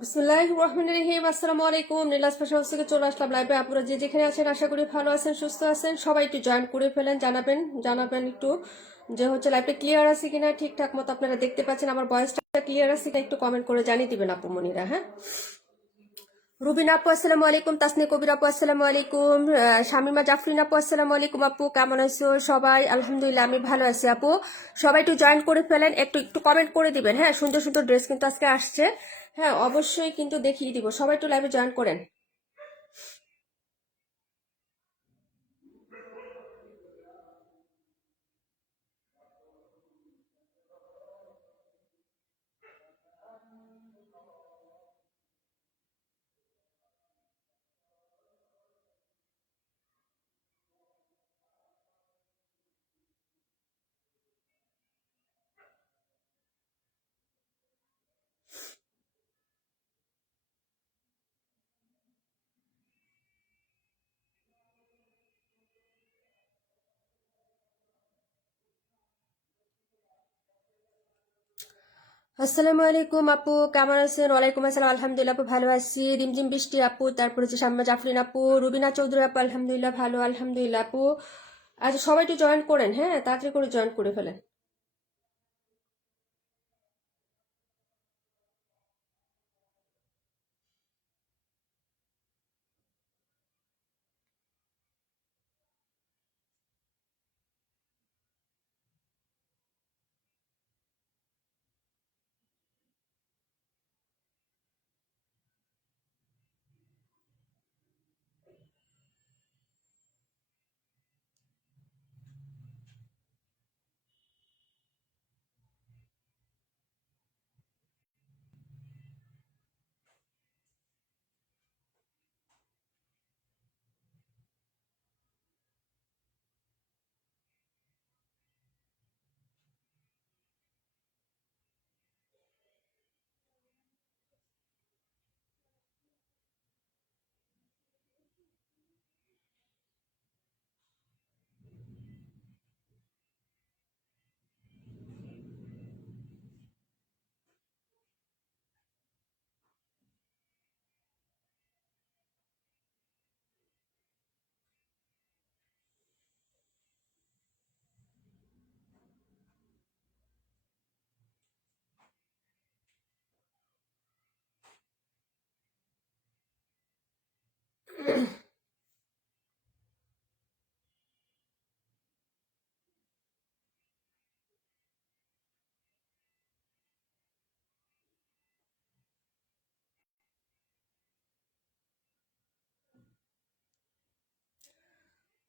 বিসমিল্লাহির রহমানির রহিম। আসসালামু আলাইকুম। নীলাজ ফ্যাশন হাউস থেকে চলে আসলাম লাইভে। আপনারা যে যেখানে আছেন আশা করি ভালো আছেন, সুস্থ আছেন। সবাই একটু জয়েন করে ফেলেন, জানাবেন একটু যে হচ্ছে লাইভটা ক্লিয়ার আছে কিনা, ঠিকঠাক মতো আপনারা দেখতে পাচ্ছেন, আমার ভয়েসটা ক্লিয়ার আছে কিনা একটু কমেন্ট করে জানিয়ে দিবেন আপু মনিরা। হ্যাঁ, রুবিনা আপু আসসালামু আলাইকুম, তাসনি কবির আপু আসসালামু আলাইকুম, শামিমা জাফরিন আপু আসসালামু আলাইকুম। আপু কেমন আছো সবাই? আলহামদুলিল্লাহ আমি ভালো আছি আপু। সবাই একটু জয়েন করে ফেলেন, একটু একটু কমেন্ট করে দিবেন। হ্যাঁ, সুন্দর সুন্দর ড্রেস কিন্তু আজকে আসছে। হ্যাঁ, অবশ্যই কিন্তু দেখিয়ে দিব। সবাই একটু লাইভে জয়েন করেন। আসসালামু আলাইকুম আপু, কেমন আছেন? ওয়ালাইকুম আসসালাম, আলহামদুলিল্লাহ আপু ভালো আছি। রিমঝিম বৃষ্টি আপু, তারপর হচ্ছে শাম্মা জাফরিন আপু, রুবিনা চৌধুরী আপু আলহামদুলিল্লাহ ভালো, আলহামদুলিল্লাহ আপু। আচ্ছা, সবাই একটু জয়েন করেন। হ্যাঁ, তাড়াতাড়ি করে জয়েন করে ফেলেন।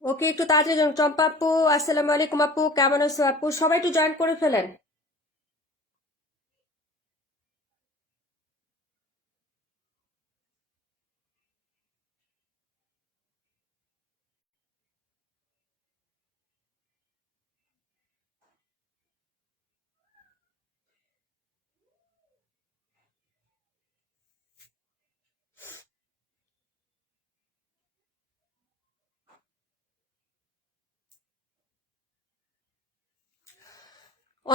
ওকে, একটু তাড়াতাড়ি জয়েন। চম্পা আপু আসসালামু আলাইকুম আপু, কেমন আছো আপু? সবাই একটু জয়েন করে ফেলেন।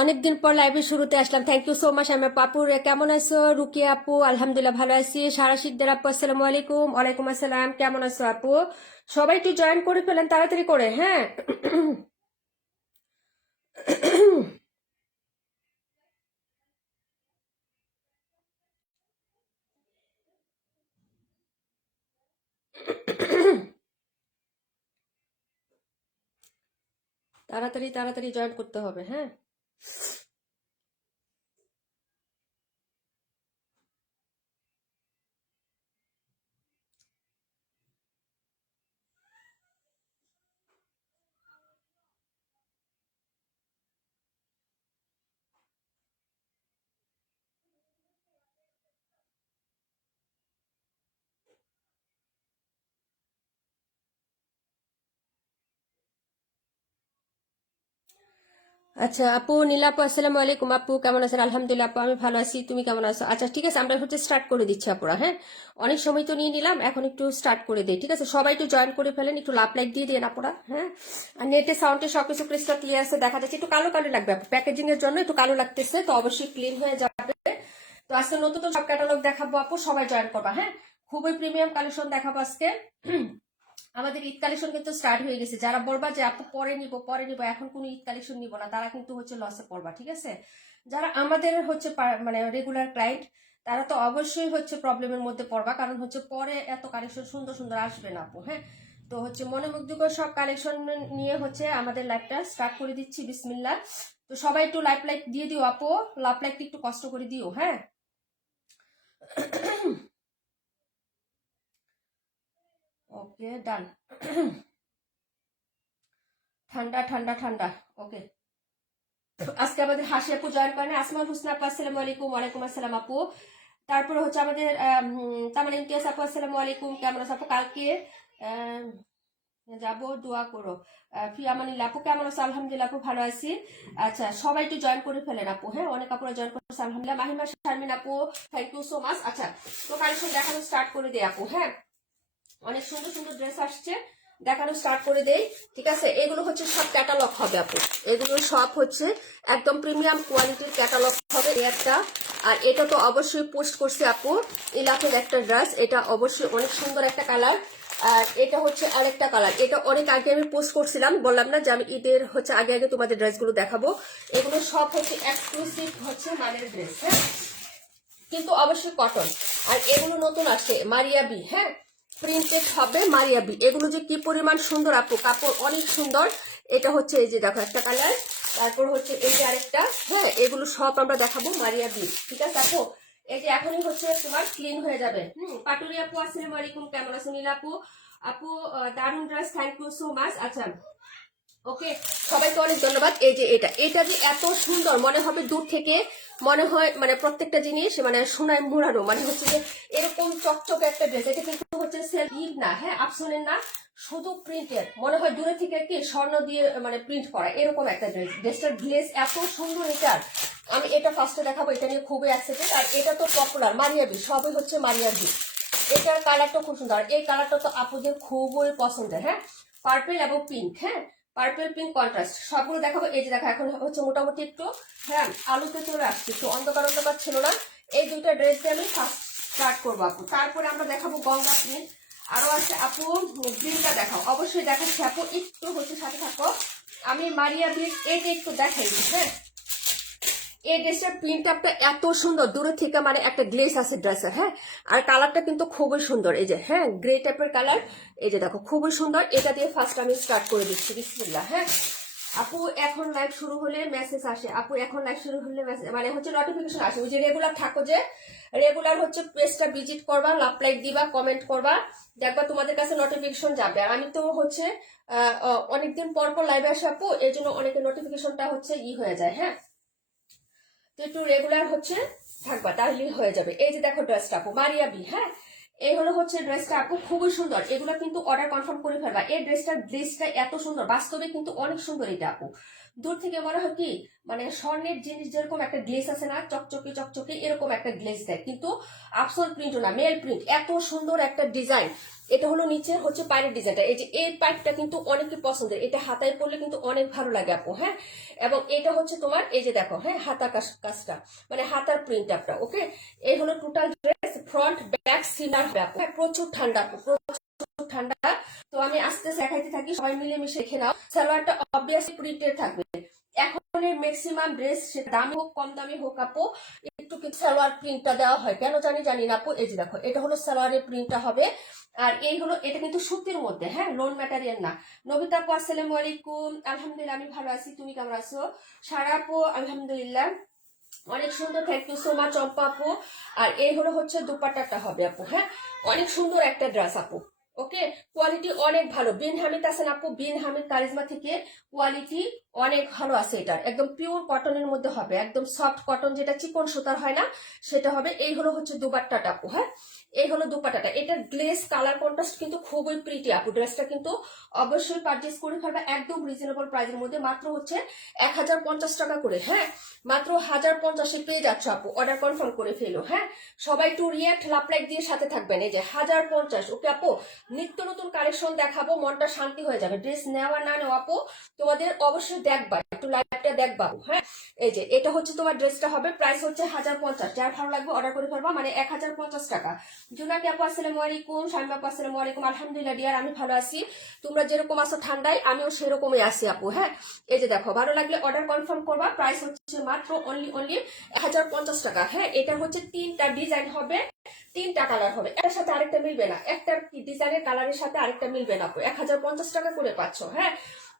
অনেকদিন পর লাইভে শুরুতে আসলাম, থ্যাংক ইউ সো মাচ। আমি পাপুর কেমন আছো? রুকিয়া আপু আলহামদুলিল্লাহ ভালো আছি। সারা সিকদার আপু আসসালামু আলাইকুম। ওয়ালাইকুম আসসালাম, কেমন আছো আপু? সবাই একটু জয়েন করে ফেলেন তাড়াতাড়ি করে, হ্যাঁ। তাড়াতাড়ি তাড়াতাড়ি জয়েন করতে হবে, হ্যাঁ। আচ্ছা আপু, নীলা আপু আসসালামু আলাইকুম আপু, কেমন আছেন? আলহামদুলিল্লাহ আপু, আমি ভালো আছি, তুমি কেমন আছো? আচ্ছা ঠিক আছে, আমরা হচ্ছে স্টার্ট করে দিচ্ছি আপুরা, হ্যাঁ। অনেক সময় তো নিয়ে নিলাম, এখন একটু স্টার্ট করে দিই, ঠিক আছে? সবাই একটু জয়েন করে ফেলেন, একটু লাভ লাইক দিয়ে দিন আপুরা, হ্যাঁ। আর নেটে সাউন্ডে সবকিছু ক্রিস্টাল ক্লিয়ার আছে, দেখা যাচ্ছে একটু কালো কালো লাগবে আপু, প্যাকেজিং এর জন্য একটু কালো লাগতেছে, তো অবশ্যই ক্লিন হয়ে যাবে। তো আজকে নতুন তো সব ক্যাটালগ দেখাবো আপু, সবাই জয়েন করবা, হ্যাঁ। খুবই প্রিমিয়াম কালেকশন দেখাবো আজকে। আমাদের ঈদ কালেকশন কিন্তু স্টার্ট হয়ে গেছে। যারা বলবা যে আপু পরে নিব পরে নিব, এখন কোনো ঈদ কালেকশন নিব না, তারা কিন্তু হচ্ছে লসে পড়বা, ঠিক আছে? যারা আমাদের হচ্ছে মানে রেগুলার ক্লায়েন্ট, তারা তো অবশ্যই হচ্ছে প্রবলেমের মধ্যে পড়বা, কারণ হচ্ছে পরে এত কালেকশন সুন্দর সুন্দর আসবে না আপু, হ্যাঁ। তো হচ্ছে মনোমুগ্ধকর সব কালেকশন নিয়ে হচ্ছে আমাদের লাইভটা স্টার্ট করে দিচ্ছি, বিসমিল্লাহ। তো সবাই একটু লাইভ লাইক দিয়ে দিও আপু, লাভ লাইকটা একটু কষ্ট করে দিও, হ্যাঁ। ওকে ডান। ঠান্ডা ঠান্ডা ঠান্ডা। ওকে, আজকে আমাদের হাসি আপু জয়েন করেন, আসমাল হুসনা আপু আসসালামু আলাইকুম। ওয়ালাইকুম আসসালাম আপু। তারপরে হচ্ছে আমাদের তামান ইমতিয়াজ আপু আসসালামু আলাইকুম, কেমন আছো আপু? কালকে আম, যাবো, দোয়া করো। ফিয়ামানিল্লাহ আপু কেমন আছো? আলহামদুলিল্লাহ আপু ভালো আছি। আচ্ছা সবাই একটু জয়েন করে ফেলেন আপু, হ্যাঁ। অনেক আপুরা জয়েন করছে আলহামদুলিল্লাহ। মাহিমা শারমিন আপু থ্যাংক ইউ সো মাচ। আচ্ছা, তো কালেকশন দেখানো স্টার্ট করে দিই আপু, হ্যাঁ। অনেক সুন্দর সুন্দর ড্রেস আসছে, দেখানো স্টার্ট করে দেই, ঠিক আছে? এগুলো হচ্ছে সব ক্যাটালগ হবে আপু, এগুলো সব হচ্ছে একদম প্রিমিয়াম কোয়ালিটির ক্যাটালগ হবে। এই একটা, আর এটা তো অবশ্যই পোস্ট করছে আপু, ইলাফের একটা ড্রেস, এটা অবশ্যই অনেক সুন্দর একটা কালার। আর এটা হচ্ছে আরেকটা কালার, এটা অনেক আগে আমি পোস্ট করছিলাম, বললাম না যে আমি ঈদের হচ্ছে আগে আগে তোমাদের ড্রেসগুলো দেখাবো। এগুলো সব হচ্ছে এক্সক্লুসিভ হচ্ছে মানের ড্রেস, হ্যাঁ, কিন্তু অবশ্যই কটন। আর এগুলো নতুন আসে মারিয়াবি, হ্যাঁ, প্রিন্টেড হবে মারিয়াবি। এগুলো যে কি পরিমাণ সুন্দর আপু, কাপড় অনেক সুন্দর। এটা হচ্ছে এই যে দেখো একটা কালার, তারপর হচ্ছে এই যে আরেকটা, হ্যাঁ। এগুলো সব আমরা দেখাবো মারিয়াবি, ঠিক আছে আপু? এই যে এখনই হচ্ছে তোমার ক্লিন হয়ে যাবে। পাটুরি আপু আসসালামু আলাইকুম, কেমন আছেন? নীলা আপু, আপু দারুন dress, thank you so much. আচ্ছা ওকে, সবাইকে অনেক ধন্যবাদ। এই যে এটা এটা যে এত সুন্দর, মনে হবে দূর থেকে মনে হয় মানে প্রত্যেকটা জিনিস মানে সোনায় মোড়ানো, মানে হচ্ছে যে এরকম চকচকে একটা ড্রেস। এটা কিন্তু হচ্ছে সেলফ না, হ্যাঁ, আপসনের না, শুধু প্রিন্টের, মনে হয় দূরে থেকে কি স্বর্ণ দিয়ে মানে প্রিন্ট করা, এরকম একটা ড্রেস। ড্রেসটার গ্লেজ এত সুন্দর। এটার আমি এটা ফার্স্টে দেখাবো, এটা নিয়ে খুবই এক্সাইটেড। আর এটা তো পপুলার মারিয়াবি, সবই হচ্ছে মারিয়াবি। এটার কালারটা খুব সুন্দর, এই কালারটা তো আপুদের খুবই পছন্দের, হ্যাঁ। পার্পল এবং পিঙ্ক, হ্যাঁ, পার্পল পিঙ্ক কন্ট্রাস্ট সবগুলো দেখাবো। এই যে দেখো এখন হচ্ছে মোটামুটি একটু, হ্যাঁ, আলুতে চলে আসছে, একটু অন্ধকার অন্ধকার ছিল না। এই দুইটা ড্রেস দিয়ে আমি ফার্স্ট স্টার্ট করবো আপু, তারপরে আমরা দেখাবো গঙ্গা প্রিন্ট, আরো আছে আপু। গ্রিনটা দেখাও, অবশ্যই দেখাচ্ছি আপু, একটু হচ্ছে সাথে থাকো। আমি মারিয়া বিট এইটা একটু দেখাই, হ্যাঁ। এই ড্রেসটার প্রিন্ট আপটা এত সুন্দর, দূরে থেকে মানে একটা গ্লেস আছে ড্রেসের, হ্যাঁ। আর কালারটা কিন্তু খুবই সুন্দর, এই যে, হ্যাঁ, গ্রে টাইপের কালার। এই যে দেখো খুবই সুন্দর। এটা দিয়ে ফার্স্ট আমি স্টার্ট করে দিচ্ছি, বিসমিল্লাহ, হ্যাঁ। আপু এখন লাইভ শুরু হলে মেসেজ আসে, আপু এখন লাইভ শুরু হলে মেসেজ মানে হচ্ছে নোটিফিকেশন আসে। ওই যে রেগুলার থাকো, যে রেগুলার হচ্ছে পেজটা ভিজিট করবা, লাইক দিবা, কমেন্ট করবা, দেখবা তোমাদের কাছে নোটিফিকেশন যাবে। আর আমি তো হচ্ছে অনেকদিন পর পর লাইভে আসে আপু, এই জন্য অনেকের নোটিফিকেশনটা হচ্ছে হয়ে যায়। হ্যাঁ, তো একটু রেগুলার হচ্ছে থাকবা, তাহলেই হয়ে যাবে। এই যে দেখো ড্রেসটা আপু, মারিয়া বি। হ্যাঁ, এই হলো হচ্ছে ড্রেসটা আপু, খুবই সুন্দর। এগুলো কিন্তু অর্ডার কনফার্ম করে ফেলবা। এই ড্রেসটা এত সুন্দর, বাস্তবে কিন্তু অনেক সুন্দর। এটা আপু দূর থেকে মনে হয় কি মানে স্বর্ণের জিনিস যেরকম একটা গ্লেজ আছে না, চকচকে চকচকে, এরকম একটা গ্লেজ দেয়। কিন্তু আফসোল প্রিন্টও না, মেল প্রিন্ট, এত সুন্দর একটা ডিজাইন। এটা হলো নিচে হচ্ছে পায়ের ডিজাইনটা। এই যে এই পাইপটা কিন্তু অনেকই পছন্দের, এটা হাতায় পরলে কিন্তু অনেক ভালো লাগে আপু। হ্যাঁ, এবং এটা হচ্ছে তোমার এই যে দেখো, হ্যাঁ হাতা কাজটা মানে হাতার প্রিন্ট আপটা। ওকে, এই হলো টোটাল ড্রেস, ফ্রন্ট ব্যাক সিনার ব্যাক। হ্যাঁ, প্রচুর ঠান্ডা, প্রচুর ঠান্ডা। তো আমি আস্তে আস্তে দেখাইতে থাকি, সবাই মিলে মিশে দেখে নাও। সালোয়ারটা অবভিয়াসলি প্রিন্টেড থাকবে। এখন ম্যাক্সিমাম ড্রেস সেটা দামি হোক কম দামি হোক আপু, একটু কিন্তু সালোয়ার প্রিন্টটা দেওয়া হয়, কেন জানি না আপু। এই যে দেখো, এটা হলো সালোয়ারের প্রিন্টটা হবে। আর এই হলো, এটা কিন্তু সুতির মধ্যে, হ্যাঁ লোন ম্যাটেরিয়াল না। নবিতা আপু আসসালামু আলাইকুম। আলহামদুলিল্লাহ আমি ভালো আছি, তুমি কেমন আছো? সারা আপু আলহামদুলিল্লাহ অনেক সুন্দর, থ্যাংক ইউ সো মাচ অম্পা আপু। আর এই হলো হচ্ছে দুপাট্টাটা হবে আপু। হ্যাঁ, অনেক সুন্দর একটা ড্রেস আপু। ওকে, কোয়ালিটি অনেক ভালো। বিন হামিদ আছেন আপু, বিন হামিদ কারিজমা থেকে, কোয়ালিটি অনেক ভালো আছে। এটা একদম পিওর কটনের মধ্যে হবে, একদম সফট কটন, যেটা চিকন সুতার হয় না সেটা হবে। এই হলো হচ্ছে দুপাট্টাটা আপু। হ্যাঁ, এই হলো দুপাট্টাটা। এটার গ্লেজ কালার কন্ট্রাস্ট কিন্তু খুবই প্রিটি আপু। ড্রেসটা কিন্তু অবশ্যই পারচেস করে ফেলবে একদম রিজনেবল প্রাইসের মধ্যে, মাত্র হচ্ছে 1050 টাকা করে। হ্যাঁ, মাত্র 1050-এ পেয়ে যাচ্ছ আপু, অর্ডার কনফার্ম করে ফেলো। হ্যাঁ, সবাই টু রিয়াক্ট লাইক দিয়ে সাথে থাকবেন। এই যে 1050। ওকে আপু, নিত্য নতুন কালেকশন দেখাবো, মনটা শান্তি হয়ে যাবে। ড্রেস নেওয়া না নেওয়া আপু তোমাদের অবশ্যই দেখবা, একটু লাইভটা দেখবা। হ্যাঁ, এই যে এটা হচ্ছে তোমার ড্রেসটা হবে, প্রাইস হচ্ছে 1050। যার ভালো লাগবে অর্ডার করে ফেলবা, মানে 1050 টাকা। জুনাকি আপু আসসালামু আলাইকুম, শামিমা আপু আসসালামু আলাইকুম। আলহামদুলিল্লাহ ডিয়ার, আমি ভালো আছি। তোমরা যেরকম আছো ঠান্ডায়, আমিও সেরকমই আছি আপু। হ্যাঁ, এই যে দেখো, ভালো লাগলে অর্ডার কনফার্ম করবা। প্রাইস হচ্ছে মাত্র অনলি 1050 টাকা। হ্যাঁ, এটা হচ্ছে 3টা ডিজাইন হবে, 3টা কালার হবে, একটার সাথে আরেকটা মিলবে না, একটা ডিজাইনের কালারের সাথে আরেকটা মিলবে না আপু। 1050 টাকা করে পাচ্ছ। হ্যাঁ,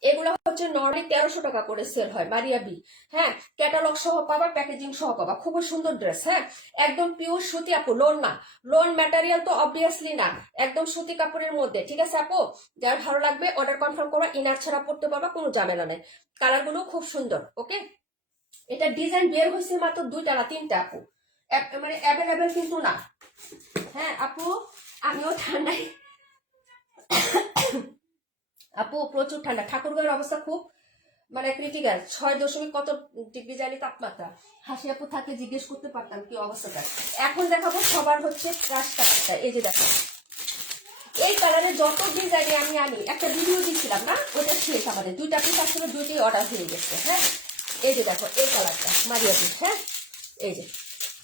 এগুলো হচ্ছে নর্মালি 1300 টাকা করে সেল হয় মারিয়া বি। হ্যাঁ, ক্যাটালগ সহ পাবা, প্যাকেজিং সহ পাবা, খুবই সুন্দর ড্রেস। হ্যাঁ, একদম পিওর সুতি আপু, লোন না, লোন ম্যাটেরিয়াল তো অবভিয়াসলি না, একদম সুতি কাপড়ের মধ্যে। ঠিক আছে আপু, যার ভালো লাগবে অর্ডার কনফার্ম করবা, ইনার ছাড়া পড়তে পারবা, কোনো ঝামেলা নেই। কালার গুলো খুব সুন্দর। ওকে, এটা ডিজাইন বের হয়েছে মাত্র 2টা না 3টা আপু, মানে অ্যাভেলেবেল কিন্তু না। হ্যাঁ আপু, আমিও ঠান্ডায় আপু, প্রচুর ঠান্ডা। ঠাকুরগাঁওয়ের অবস্থা খুব মানে ক্রিটিক্যাল, 6 কত ডিগ্রি জানি তাপমাত্রা। হাসি আপু থাকলে জিজ্ঞেস করতে পারতাম কি অবস্থাটা। এখন দেখাবো সবার হচ্ছে ক্রাশ কালারটা। এই যে দেখো, এই কালারের যত ডিজাইনে আমি আনি, একটা ভিডিও দিয়েছিলাম না, ওটা শেষ। আমাদের 2টা পিস আসলে 2টাই অর্ডার হয়ে গেছে। হ্যাঁ, এই যে দেখো এই কালারটা মারিয়াবি। হ্যাঁ, এই যে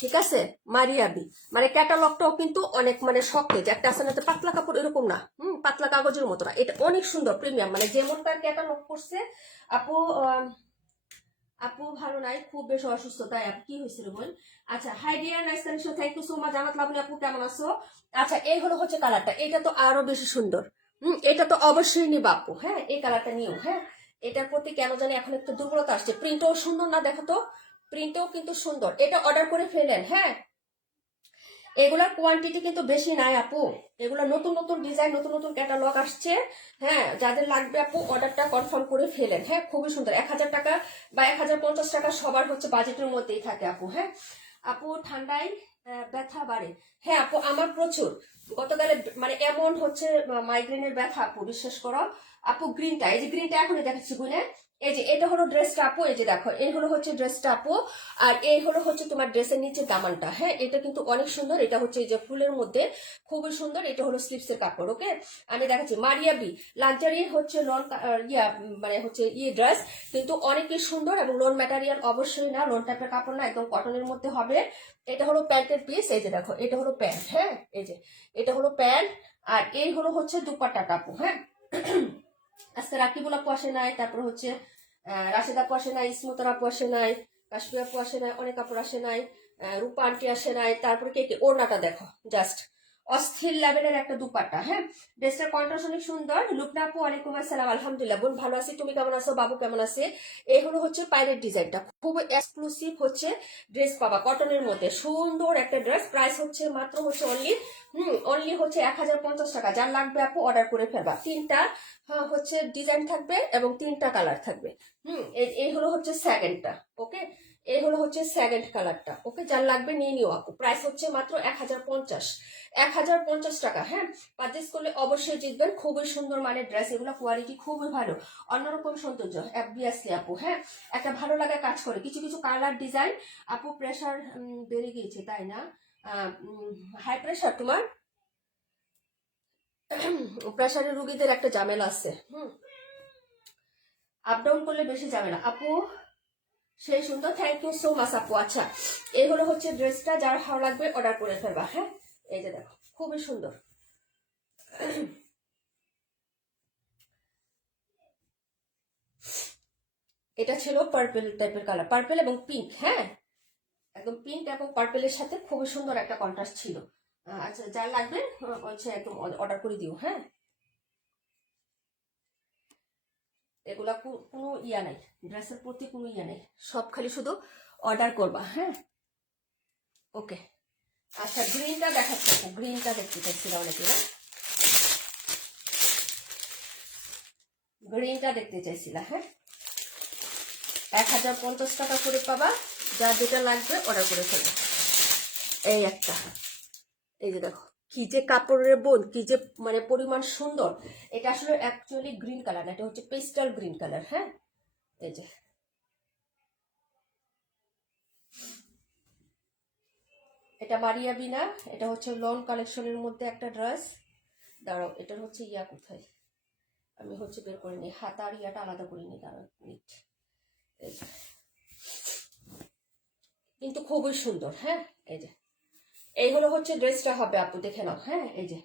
ঠিক আছে মারিয়াবি, মানে ক্যাটালগটাও কিন্তু অনেক মানে শক্ত, যে একটা আছে না পাতলা কাপড় এরকম না, পাতলা কাগজের মতো না, এটা অনেক সুন্দর প্রিমিয়াম, মানে যেমনটার ক্যাটালগ করছে আপু। আপু ভালো নাই, খুব বেশি অসুস্থ, তাই আপু কি হয়েছিল বল? আচ্ছা, hi dear nice collection, thank you so much Jannat Laboni আপু, কেমন আছো? আচ্ছা, এই হলো হচ্ছে কালারটা, এটা তো আরো বেশি সুন্দর। এটা তো অবশ্যই নিবা আপু। হ্যাঁ, এই কালারটা নিও। হ্যাঁ, এটার প্রতি কেন জানি এখন একটু দুর্বলতা আসছে। প্রিন্টও সুন্দর না, দেখো তো, প্রিন্টও কিন্তু সুন্দর। এটা অর্ডার করে ফেলেন। হ্যাঁ, এগুলার কোয়ান্টিটি কিন্তু বেশি নাই আপু, এগুলো নতুন নতুন ডিজাইন, নতুন নতুন ক্যাটালগ আসছে। হ্যাঁ, যাদের লাগবে আপু অর্ডারটা কনফার্ম করে ফেলেন। হ্যাঁ, খুবই সুন্দর। 1000 টাকা বা 1050 টাকা সবার হচ্ছে বাজেটের মধ্যেই থাকে আপু। হ্যাঁ আপু, ঠান্ডায় ব্যথা বাড়ে। হ্যাঁ আপু, আমার প্রচুর গতকালে মানে এমন হচ্ছে মাইগ্রেনের ব্যথা আপু, বিশ্বাস করো আপু। গ্রিনটা, এই যে গ্রিনটা এখনই দেখাচ্ছি গুনে। এই যে এটা হলো ড্রেসটা আপু, এই যে দেখো, এই হলো হচ্ছে ড্রেসটা আপু। আর এই হলো হচ্ছে তোমার ড্রেসের নিচে দামানটা। হ্যাঁ, এটা কিন্তু অনেক সুন্দর, এটা হচ্ছে এই যে ফুলের মধ্যে খুবই সুন্দর। এটা হলো স্লিপসের কাপড়। ওকে, আমি দেখাচ্ছি মারিয়া বি লাক্সারি হচ্ছে লন মানে হচ্ছে ড্রেস, কিন্তু অনেকই সুন্দর এবং লোন ম্যাটেরিয়াল অবশ্যই না, লোন টাইপের কাপড় না, একদম কটনের মধ্যে হবে। এটা হলো প্যান্টের পিস, এই যে দেখো, এটা হলো প্যান্ট। হ্যাঁ, এই যে এটা হলো প্যান্ট, আর এই হলো হচ্ছে দুপাট্টাটা আপু। হ্যাঁ, আজকে রাকিবুল আপু আসে নাই, তারপর হচ্ছে রাশেদ আপু আসে নাই, ইসমতার আপু আসে নাই, কাশ্মীর আপু আসে নাই, অনেক কাপড় আসে নাই, রূপা আন্টি আসে নাই। তারপর কে কে, ওড়নাটা দেখো জাস্ট, অস্থির লেভেলের একটা দুপাট্টা। হ্যাঁ, ড্রেসটার কন্ট্রাস্ট অনেক সুন্দর। লুকনা আপু ওয়ালাইকুম আসসালাম, আলহামদুলিল্লাহ বোন ভালো আছি, তুমি কেমন আছো, বাবু কেমন আছে? এই হলো হচ্ছে পাইরেট ডিজাইনটা, খুব এক্সক্লুসিভ হচ্ছে ড্রেস পাবা কটনের মধ্যে, সুন্দর একটা ড্রেস। প্রাইস হচ্ছে মাত্র হচ্ছে অনলি হচ্ছে 1050 টাকা। যার লাগবে আপু অর্ডার করে ফেলবা। তিনটা হচ্ছে ডিজাইন থাকবে এবং তিনটা কালার থাকবে। এই হলো হচ্ছে সেকেন্ডটা। ওকে, এই হলো হচ্ছে সেকেন্ড কালারটা। ওকে, যার লাগবে নিয়ে নিও আপু। প্রাইস হচ্ছে মাত্র 1050 টাকা। হ্যাঁ, পারচেস করলে অবশ্যই জিতবেন। খুবই সুন্দর মানের ড্রেস, এগুলো কোয়ালিটি খুবই ভালো, অন্যরকম সৌন্দর্য অবভিয়াসলি আপু। হ্যাঁ, একটা ভালো লাগা কাজ করে। কিছু কিছু কালার ডিজাইন আপু প্রেশার বেড়ে গিয়েছে তাই না? হাই প্রেশার তোমার? প্রেশারের রুগীদের একটা ঝামেলা আছে। আপ ডাউন করলে বেশি ঝামেলা আপু। সেই সুন্দর, থ্যাংক ইউ সো মাচ আপু। আচ্ছা, এই হলো হচ্ছে ড্রেসটা, যার ভালো লাগবে অর্ডার করে ফেলবা। হ্যাঁ, এই যে দেখো খুবই সুন্দর। এটা ছিল পার্পেল টাইপের কালার, পার্পেল এবং পিঙ্ক। হ্যাঁ, একদম পিঙ্ক এবং পার্পেলের সাথে খুবই সুন্দর একটা কন্ট্রাস্ট ছিল। আচ্ছা, যার লাগবে হচ্ছে একদম অর্ডার করে দিও। হ্যাঁ, এগুলা কোনো ইয়া নাই, ড্রেসের প্রতি কোনো ইয়া নেই, সব খালি শুধু অর্ডার করবা। হ্যাঁ, ওকে। আচ্ছা, গ্রিনটা দেখাচ্ছি আপু, গ্রিনটা দেখতে চাইছিলাম অনেকে না, গ্রিনটা দেখতে চাইছিলা। হ্যাঁ, 1050 টাকা করে পাবা। যা যেটা লাগবে অর্ডার করে ফেলবে। এই একটা, এই যে দেখো কি যে কাপড়ের বোন, কি যে মানে পরিমাণ সুন্দর। এটা আসলে অ্যাকচুয়ালি গ্রিন কালার না, এটা হচ্ছে পেস্টাল গ্রিন কালার। হ্যাঁ, এই যে এটা মারিয়া বিনা, এটা হচ্ছে লন কালেকশনের মধ্যে একটা ড্রেস। দাঁড়াও, এটার হচ্ছে ইয়া কোথায়, আমি হচ্ছে বের করে নিই, হাতা আর ইয়াটা আলাদা করে নিই। দাঁড়াও মিনিট। কিন্তু খুবই সুন্দর। হ্যাঁ, এই যে এই হলো হচ্ছে ড্রেসটা হবে আপু, দেখে নাও। হ্যাঁ, এই যে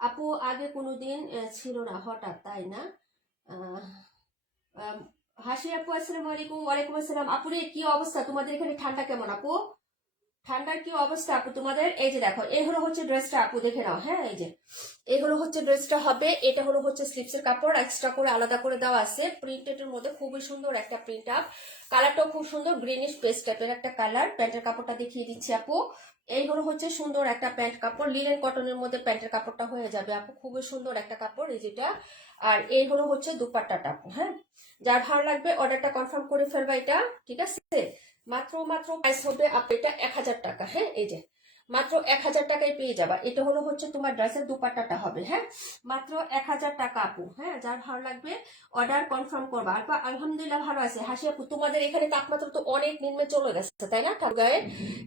আপু আগে কোনোদিন ছিল না, হঠাৎ তাই না? আহ, আহ, হাসি আপু আসসালামু আলাইকুম। ওয়ালাইকুম আসসালাম আপুরে, কি অবস্থা তোমাদের এখানে, ঠান্ডা কেমন আপু? ঠান্ডার কি অবস্থা আপু তোমাদের? এই যে দেখো, এই হলো হচ্ছে ড্রেসটা আপু, দেখে নাও। হ্যাঁ, এই যে এই হলো হচ্ছে ড্রেসটা হবে। এটা হলো হচ্ছে স্লিপসের কাপড়, এক্সট্রা করে আলাদা করে দেওয়া আছে। প্রিন্টেড এর মধ্যে খুবই সুন্দর একটা প্রিন্ট আপ, কালারটাও খুব সুন্দর, গ্রিনিশ পেস্ট টাইপের একটা কালার। প্যান্টের কাপড়টা দেখিয়ে দিচ্ছি আপু। এই হলো হচ্ছে সুন্দর একটা প্যান্ট কাপড়, লিনেন কটনের মধ্যে প্যান্টের কাপড়টা হয়ে যাবে আপু, খুবই সুন্দর একটা কাপড় এই যেটা। আর এই হলো হচ্ছে দুপাট্টাটা আপু। হ্যাঁ, যার ভালো লাগবে অর্ডারটা কনফার্ম করে ফেলবা এটা, ঠিক আছে? মাত্র মাত্র প্রাইস হবে আপু এটা 1000 টাকা। হ্যাঁ, এই যে মাত্র 1000 টাকায় পেয়ে যাবা। এটা হলো হচ্ছে তোমার ড্রেসের দুপাট্টাটা হবে। হ্যাঁ, মাত্র 1000 টাকা আপু। হ্যাঁ, যার ভালো লাগবে অর্ডার কনফার্ম করবা। আর আলহামদুলিল্লাহ ভালো আছে হাসি আপু, তোমাদের এখানে তাপমাত্রা তো অনেক নিম্নে চলে গেছে তাই না ঠাকুর?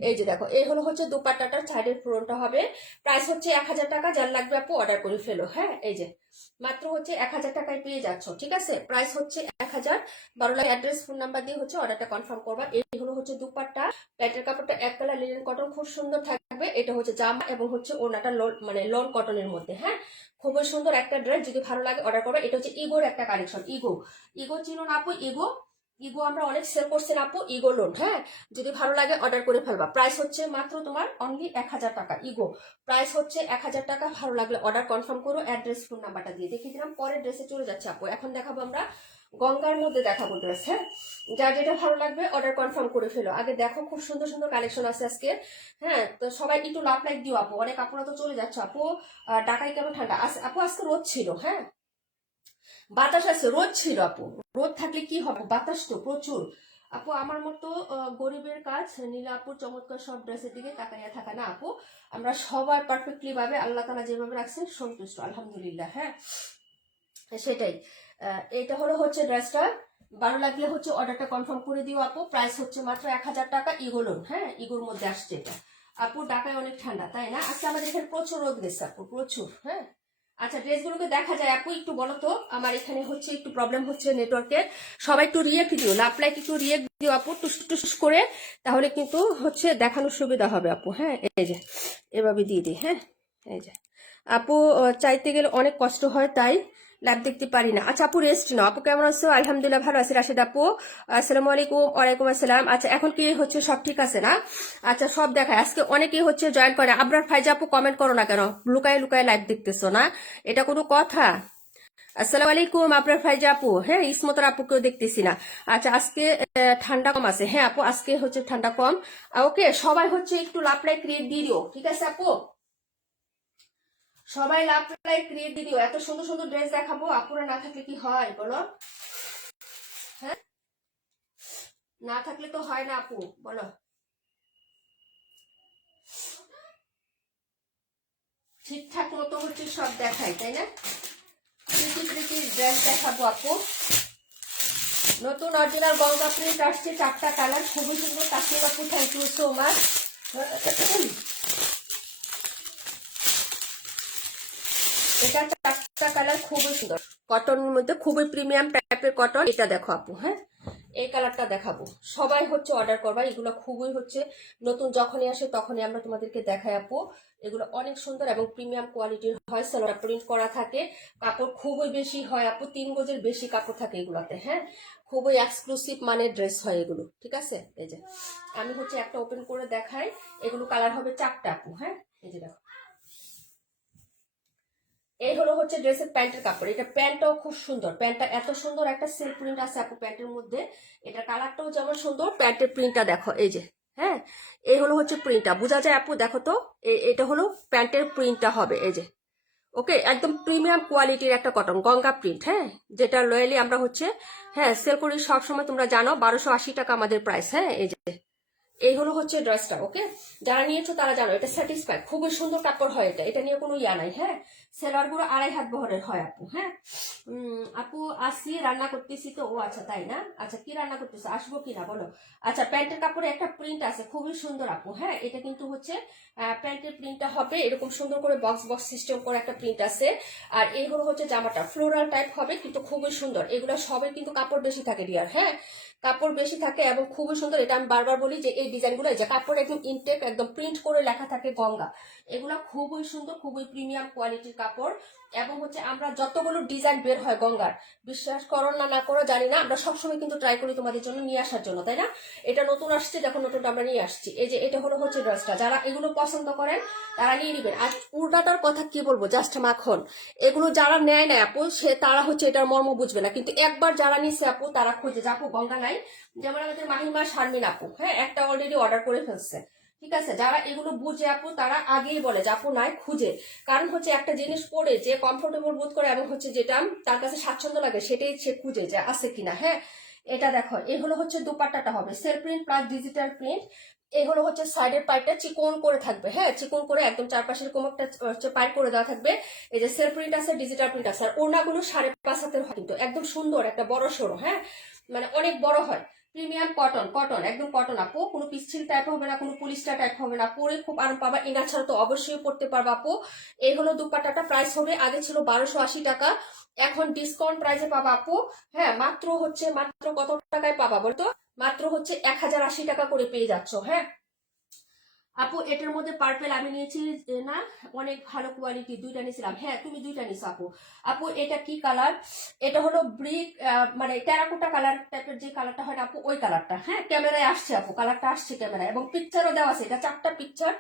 এই যে দেখো, এই হলো হচ্ছে দুপাট্টাটার সাইডের ফ্রন্টটা হবে। প্রাইস হচ্ছে 1000 টাকা। যার লাগবে আপু অর্ডার করে ফেলো। হ্যাঁ, এই যে মাত্র হচ্ছে 1000 টাকায় পেয়ে যাচ্ছ, ঠিক আছে? প্রাইস হচ্ছে 1000। ভালো লাগে অ্যাড্রেস ফোন নাম্বার দিয়ে হচ্ছে অর্ডারটা কনফার্ম করবা। এই হলো হচ্ছে দুপাট্টা, প্যান্টের কাপড়টা এক কালার লিনেন কটন, খুব সুন্দর থাকবে। এটা হচ্ছে জামা এবং হচ্ছে ওড়নাটা মানে লন কটনের মধ্যে। হ্যাঁ, খুবই সুন্দর একটা ড্রেস, যদি ভালো লাগে অর্ডার করবা। এটা হচ্ছে ইগোর একটা কালেকশন। ইগো, ইগো চিনো না আপু? ইগো, ইগো আমরা অনেক সেল করছি আপু, ইগো লোন। হ্যাঁ, যদি ভালো লাগে অর্ডার করে ফেলবা। প্রাইস হচ্ছে মাত্র তোমার অনলি 1000 টাকা। ইগো প্রাইস হচ্ছে 1000 টাকা। ভালো লাগলে অর্ডার কনফার্ম করো, অ্যাড্রেস ফোন নাম্বারটা দিয়ে দেখিয়ে দিলাম। পরের ড্রেসে চলে যাচ্ছে আপু। এখন দেখাবো আমরা গঙ্গার মধ্যে দেখাবো ড্রেস। হ্যাঁ, যার যেটা ভালো লাগবে অর্ডার কনফার্ম করে ফেলো। আগে দেখো খুব সুন্দর সুন্দর কালেকশন আছে আজকে। হ্যাঁ, তো সবাই একটু লাভ লাইক দিও আপু, অনেক আপুরা তো চলে যাচ্ছে আপু। ঢাকায় কেমন ঠান্ডা আপু? আজকে রোদ ছিল। হ্যাঁ, বাতাস আছে, রোদ ছিল আপু। রোদ থাকলে কি হবে, বাতাস তো প্রচুর আপু। আমার মতো গরিবের কাজ নীলা আপুর চমৎকার সব ড্রেসের দিকে তাকাইয়া থাকা না আপু। আমরা সবাই পারফেক্টলি ভাবে আল্লাহ তাআলা যেভাবে রাখছেন সন্তুষ্ট, আলহামদুলিল্লাহ। হ্যাঁ, সেটাই। এটা হলো হচ্ছে ড্রেসটা, ভালো লাগলে হচ্ছে অর্ডারটা কনফার্ম করে দিও আপু। প্রাইস হচ্ছে মাত্র 1000 টাকা। ইগোলোন। হ্যাঁ, ইগোর মধ্যে আসছে এটা আপু। ঢাকায় অনেক ঠান্ডা তাই না? আজকে আমাদের এখানে প্রচুর রোদ গেছে আপু, প্রচুর। হ্যাঁ, আচ্ছা, ড্রেসগুলোকে দেখা যায় আপু, একটু বলো তো। আমার এখানে হচ্ছে একটু প্রবলেম হচ্ছে নেটওয়ার্কের। সবাই একটু রিয়েক্ট দিও, লাভ লাইক একটু রিয়েক্ট দিও আপু, টুস টুস করে, তাহলে কিন্তু হচ্ছে দেখানোর সুবিধা হবে আপু। হ্যাঁ, এই যে এভাবে দিয়ে দিই। হ্যাঁ, এই যে আপু চাইতে গেলে অনেক কষ্ট হয়, তাই লাইভ দেখতে পারি না। আচ্ছা আপু রেস্ট নাও। আপু কেমন আছো? আলহামদুলিল্লাহ ভালো আছি। রাশেদ আপু আসসালামু আলাইকুম। ওয়ালাইকুম আসসালাম। আচ্ছা এখন কি হচ্ছে, সব ঠিক আছে না? আচ্ছা সব দেখায়। আজকে অনেকেই হচ্ছে জয়েন করে। আবরার ফাইজা আপু কমেন্ট করো না কেন? লুকায় লুকায় লাইভ দেখতেছো না, এটা কোনো কথা? আসসালামু আলাইকুম আবরার ফাইজা আপু। হ্যাঁ ইসমতার আপুকেও দেখতেছি না। আচ্ছা আজকে ঠান্ডা কম আছে। হ্যাঁ আপু আজকে হচ্ছে ঠান্ডা কম। ওকে সবাই হচ্ছে একটু লাভ লাইক ক্রিয়েট দিয়ে দিও, ঠিক আছে আপু? সবাই লাভ লাইক ক্রিয়েট দিয়ে দিও। এত সুন্দর সুন্দর ড্রেস দেখাবো, আপুরা না থাকলে কি হয় বলো? হ্যাঁ না থাকলে তো হয় না আপু, বলো। ঠিকঠাক মতো হচ্ছে সব দেখাই, তাই না? ড্রেস দেখাবো আপু। নতুন অরিজিনাল গঙ্গা প্রিন্ট আসছে, 4টা কালার, খুবই সুন্দর। কাশ্মীর আপু থ্যাংক ইউ সো মাচ। এটা 4টা কালার, খুবই সুন্দর। কটনের মধ্যে খুবই প্রিমিয়াম টাইপের কটন। এটা দেখো আপু, হ্যাঁ এই কালারটা দেখাবো। সবাই হচ্ছে অর্ডার করবা, এগুলো খুবই হচ্ছে নতুন, যখনই আসে তখনই আমরা তোমাদেরকে দেখাই আপু। এগুলো অনেক সুন্দর এবং প্রিমিয়াম কোয়ালিটির হয়। সালোয়ার প্রিন্ট করা থাকে, কাপড় খুবই বেশি হয় আপু, 3 গজের বেশি কাপড় থাকে এগুলাতে। হ্যাঁ খুবই এক্সক্লুসিভ মানের ড্রেস হয় এগুলো, ঠিক আছে? এই যে আমি হচ্ছে একটা ওপেন করে দেখাই। এগুলো কালার হবে 4টা আপু। হ্যাঁ এই যে দেখো, এই হলো হচ্ছে ড্রেসের প্যান্টের কাপড়। এটা প্যান্টটাও খুব সুন্দর, প্যান্টটা এত সুন্দর একটা সিল্ক প্রিন্ট আছে আপু প্যান্টের মধ্যে। এটা কালারটাও যেমন সুন্দর, প্যান্টের প্রিন্টটা দেখো এই যে। হ্যাঁ এই হলো হচ্ছে প্রিন্টটা, বোঝা যায় আপু? দেখো তো এটা হলো প্যান্টের প্রিন্টটা হবে এই যে। ওকে একদম প্রিমিয়াম কোয়ালিটির একটা কটন গঙ্গা প্রিন্ট। হ্যাঁ যেটা লয়ালি আমরা হচ্ছে হ্যাঁ সেল করি সবসময়, তোমরা জানো 1280 টাকা আমাদের প্রাইস। হ্যাঁ এই যে এই হলো হচ্ছে ড্রেসটা। ওকে যারা নিয়েছো তারা জানো এটা স্যাটিসফাই, খুবই সুন্দর কাপড় হয়। এটা এটা নিয়ে কোনো ইয়া নাই। হ্যাঁ সেলার গুলো 2.5 হাত বহরের হয় আপু। হ্যাঁ আপু আসি, রান্না করতেছি তো। ও আচ্ছা তাই না? আচ্ছা কি রান্না করতেছো, আসবো কিনা বলো? আচ্ছা প্যান্টের কাপড়ে একটা প্রিন্ট আছে খুবই সুন্দর আপু। হ্যাঁ এটা কিন্তু হচ্ছে প্যান্টের প্রিন্টটা হবে এরকম সুন্দর করে বক্স বক্স সিস্টেম করে একটা প্রিন্ট আছে। আর এই হলো হচ্ছে জামাটা, ফ্লোরাল টাইপ হবে কিন্তু খুবই সুন্দর। এগুলো সবে কিন্তু কাপড় বেশি থাকে ডিয়ার। হ্যাঁ কাপড় বেশি থাকে এবং খুবই সুন্দর। এটা আমি বারবার বলি যে এই ডিজাইনগুলো যে কাপড় একদম ইনটেক, একদম প্রিন্ট করে লেখা থাকে গঙ্গা। এগুলো খুবই সুন্দর, খুবই প্রিমিয়াম কোয়ালিটির কাপড়। এবং হচ্ছে আমরা যতগুলো ডিজাইন বের হয় গঙ্গার, বিশ্বাস করো না না করো জানি না, আমরা সবসময় কিন্তু ট্রাই করি তোমাদের জন্য নিয়ে আসার জন্য, তাই না? এটা নতুন আসছে, দেখো নতুনটা আমরা নিয়ে আসছি। এই যে এটা হলো হচ্ছে ড্রেসটা, যারা এগুলো পছন্দ করেন তারা নিয়ে নিবেন। আর উল্টাটার কথা কি বলবো, জাস্ট মাখন। এগুলো যারা নেয় না আপু সে তারা হচ্ছে এটার মর্ম বুঝবে না, কিন্তু একবার যারা নিচ্ছে আপু তারা খুঁজে যে আপু গঙ্গা নাই। যেমন আমাদের মাহিমা শারমিন আপু, হ্যাঁ একটা অলরেডি অর্ডার করে ফেলছে, ঠিক আছে? যারা এগুলো বুঝে আপু তারা আগেই বলে যে আপু নাই, খুঁজে। কারণ হচ্ছে একটা জিনিস পরে যে কমফোর্টেবল বোধ করে এবং হচ্ছে যেটা তার কাছে স্বাচ্ছন্দ্য লাগে সেটাই সে খুঁজে যে আছে কিনা। হ্যাঁ এটা দেখো, এই হলো হচ্ছে দুপাট্টাটা হবে self print plus digital print. এই হলো হচ্ছে সাইডের পাইপটা চিকন করে থাকবে। হ্যাঁ চিকন করে একদম চারপাশের কোন একটা হচ্ছে পাইপ করে দেওয়া থাকবে। এই যে সেলফ প্রিন্ট আছে, ডিজিটাল প্রিন্ট আছে। আর ওড়নাগুলো 5.5 হাতের হয় কিন্তু একদম সুন্দর একটা বড় সড়ো। হ্যাঁ মানে অনেক বড় হয়। প্রিমিয়াম কটন, কটন একদম কটন আপু, কোনো পিচ্ছিল টাইপ হবে না, কোনো পলিস্টার টাইপ হবে না, পরে খুব আরাম পাবা। ইনার ছাড়া তো অবশ্যই পড়তে পারবা আপু। এই হলো দুপাট্টাটা, প্রাইস হবে আগে ছিল 1280 টাকা, এখন ডিসকাউন্ট প্রাইসে পাবা আপু। হ্যাঁ মাত্র হচ্ছে মাত্র কত টাকায় পাবা বলতো? মাত্র হচ্ছে 1080 টাকা করে পেয়ে যাচ্ছ। হ্যাঁ আপু এটার মধ্যে পার্পেল আমি নিয়েছি না, অনেক ভালো কোয়ালিটি, 2টা নিয়েছিলাম। হ্যাঁ তুমি 2টা নিছো আপু। আপু এটা কি কালার? এটা হলো ব্রিক মানে টেরাকোটা কালার টাইপের যে কালারটা হয় না আপু, ওই কালারটা। হ্যাঁ ক্যামেরায় আসছে আপু, কালারটা আসছে ক্যামেরায় এবং পিকচারও দেওয়া আছে। এটা 4টা পিকচার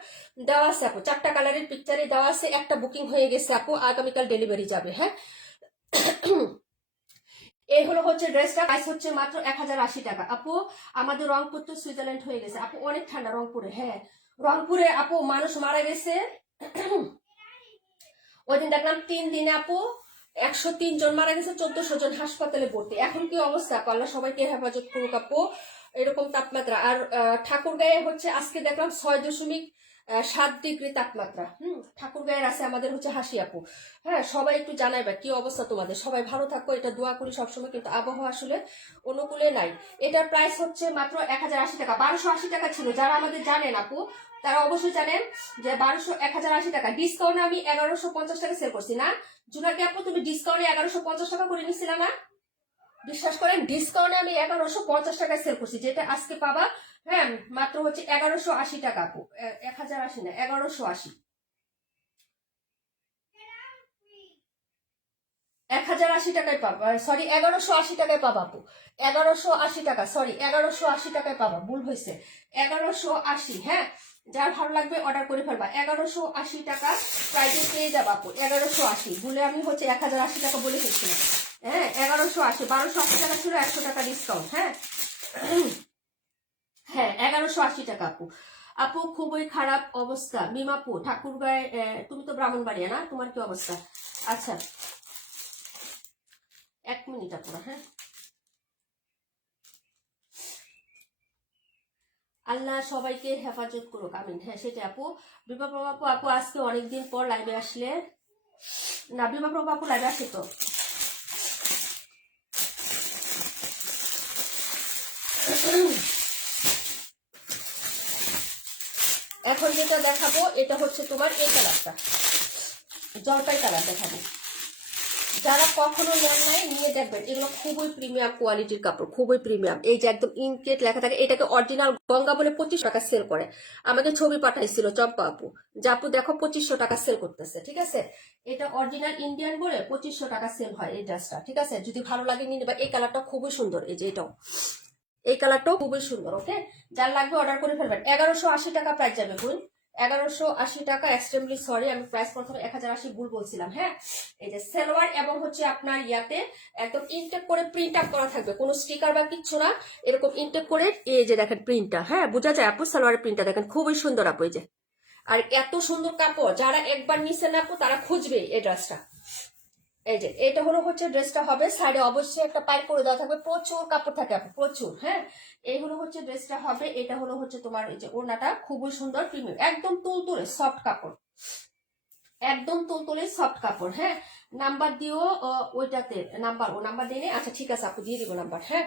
দেওয়া আছে আপু, 4টা কালারের পিকচারে দেওয়া আছে। একটা বুকিং হয়ে গেছে আপু, আগামীকাল ডেলিভারি যাবে। হ্যাঁ এই হলো হচ্ছে ড্রেসটা, প্রাইস হচ্ছে মাত্র 1080 টাকা আপু। আমাদের রংপুর তো সুইজারল্যান্ড হয়ে গেছে আপু, অনেক ঠান্ডা রংপুরে। হ্যাঁ রংপুরে আপু মানুষ মারা গেছে। ওই দিন দেখলাম 3 দিনে আপু 103 জন মারা গেছে, 1400 জন হাসপাতালে ভর্তি। এখন কি অবস্থা আপু, আল্লাহ সবাইকে হেফাজত করুক আপু। এরকম তাপমাত্রা। আর ঠাকুরগাঁয়ে হচ্ছে আজকে দেখলাম 6.7 ডিগ্রি তাপমাত্রা। ঠাকুরগাঁয়ের আছে আমাদের হচ্ছে হাসি আপু। হ্যাঁ সবাই একটু জানাইবা কি অবস্থা তোমাদের, সবাই ভালো থাকো এটা দোয়া করি সবসময়, কিন্তু আবহাওয়া আসলে অনুকূলে নাই। এটার প্রাইস হচ্ছে মাত্র 1080 টাকা, 1280 টাকা ছিল। যারা আমাদের জানেন আপু তারা অবশ্যই জানেন যে 1080 টাকা। ডিসকাউন্টে আমি 1150 টাকা সেল করছি না জুনাকি আপু? তুমি ডিসকাউন্টে 1150 টাকা করে নিচ্ছিল না? বিশ্বাস করেন ডিসকাউন্টে আমি 1150 টাকায় সেল করছি, যেটা আজকে পাবা হ্যাঁ মাত্র হচ্ছে 1180 টাকা আপু। 1080 না, 1180। 1080 টাকায় পাবা, সরি 1180 টাকায় পাবা আপু, 1180 টাকা, সরি 1180 টাকায় পাবা, ভুল হয়েছে, 1180। হ্যাঁ, যার ভালো লাগবে অর্ডার করে ফেলবা, 1180 টাকা প্রাইজে পেয়ে যাবা আপু, 1180। ভুলে আমি হচ্ছে 1080 টাকা বলে ফেলছিলাম। হ্যাঁ, 1180, 1280 টাকা ছিল, 100 টাকা ডিসকাউন্ট। হ্যাঁ হ্যাঁ, 1180 টাকা আপু। আপু খুবই খারাপ অবস্থা, মিমাপু ঠাকুরগাঁয়, তুমি তো ব্রাহ্মণবাড়িয়া না, তোমার কি অবস্থা? আচ্ছা, 1 মিনিট আপু। হ্যাঁ, আল্লাহ সবাইকে হেফাজত করুক, আমিন। হ্যাঁ সেটা আপু। বিভা প্রভা আপু, আপু আজকে অনেকদিন পর লাইভে আসলে। না, বিভা প্রভা আপু লাইভে আসে তো। এখন যেটা দেখাবো এটা হচ্ছে তোমার এই কালারটা, জলপাই কালার দেখাবো। যারা কখনো নেন নাই নিয়ে দেখবেন, এগুলো খুবই প্রিমিয়াম কোয়ালিটির কাপড়, খুবই প্রিমিয়াম। এই যে একদম ইনকেট লেখা থাকে, এটাকে অরিজিনাল গঙ্গা বলে 25 টাকা সেল করে। আমাকে ছবি পাঠাইছিল চম্পা আপু, যে আপু দেখো 2500 টাকা সেল করতেছে, ঠিক আছে। এটা অরিজিনাল ইন্ডিয়ান বলে 2500 টাকা সেল হয় এই ড্রেসটা, ঠিক আছে। যদি ভালো লাগে নিয়ে নেবা। এই কালারটা খুবই সুন্দর, এই যে এটাও, এই কালারটাও খুবই সুন্দর। ওকে, যার লাগবে অর্ডার করে ফেলবেন। 1180 টাকা প্রাইস যাবে বোন, 1180 টাকা। এক্সট্রিমলি সরি, আমি প্রাইস প্রথমে 1080 ভুল বলছিলাম। হ্যাঁ, এই যে সালোয়ার এবং হচ্ছে আপনার ইয়াতে একদম ইনটেক করে প্রিন্ট আপ করা থাকবে, কোনো স্টিকার বা কিচ্ছু না, এরকম ইনটেক করে। এই যে দেখেন প্রিন্টটা, হ্যাঁ বোঝা যায় আপু, সালোয়ারের প্রিন্টটা দেখেন খুবই সুন্দর আপু। এই যে, আর এত সুন্দর কাপড়, যারা একবার নিছেন আপু তারা খুঁজবে এই ড্রেসটা। এই যে এটা হলো হচ্ছে ড্রেসটা হবে, সাইডে অবশ্যই একটা পাইপ করে দেওয়া থাকবে, প্রচুর কাপড় থাকে আপু, প্রচুর। হ্যাঁ, এই হলো হচ্ছে ড্রেসটা হবে। এটা হলো হচ্ছে তোমার এই যে ওড়নাটা, খুবই সুন্দর প্রিমিয়াম, একদম তুলতুলে সফট কাপড়, একদম তুলতুলে সফট কাপড়। হ্যাঁ, নাম্বার দিও ওইটাতে, নাম্বার ও নাম্বার দিয়ে আচ্ছা ঠিক আছে আপু, দিয়ে দিব নাম্বার। হ্যাঁ,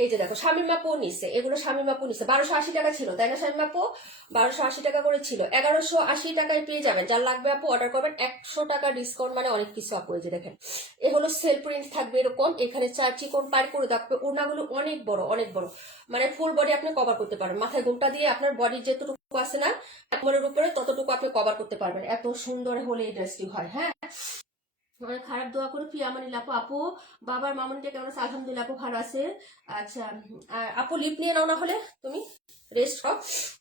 এই যে দেখো শামিমা আপু নিচ্ছে, এগুলো শামিমা আপু নিচ্ছে, 1280 টাকা ছিল তাই না শামিমা আপু? 1280 টাকা করে ছিল, 1180 টাকায় পেয়ে যাবেন। যার লাগবে আপু অর্ডার করবেন, 100 টাকা ডিসকাউন্ট, মানে অনেক কিছু আপু। এই যে দেখেন, এ হলো সেল প্রিন্ট থাকবে এরকম, এখানে 4 চিকন পার করে থাকবে। ওড়নাগুলো অনেক বড়, অনেক বড়, মানে ফুল বডি আপনি কভার করতে পারবেন, মাথায় ঘোমটা দিয়ে আপনার বডির যেটুকু আছে না কোমরের উপরে ততটুকু আপনি কভার করতে পারবেন। এত সুন্দর হলে এই ড্রেসটি হয়। হ্যাঁ, অনেক খারাপ দোয়া করে প্রিয়ামানি আপু। আপু বাবার মামনিটা কেমন আছে? আলহামদুলিল্লাহ আপু ভালো আছে। আচ্ছা, আপু লিপ নিয়ে নাও না হলে তুমি, রেস্ট কর।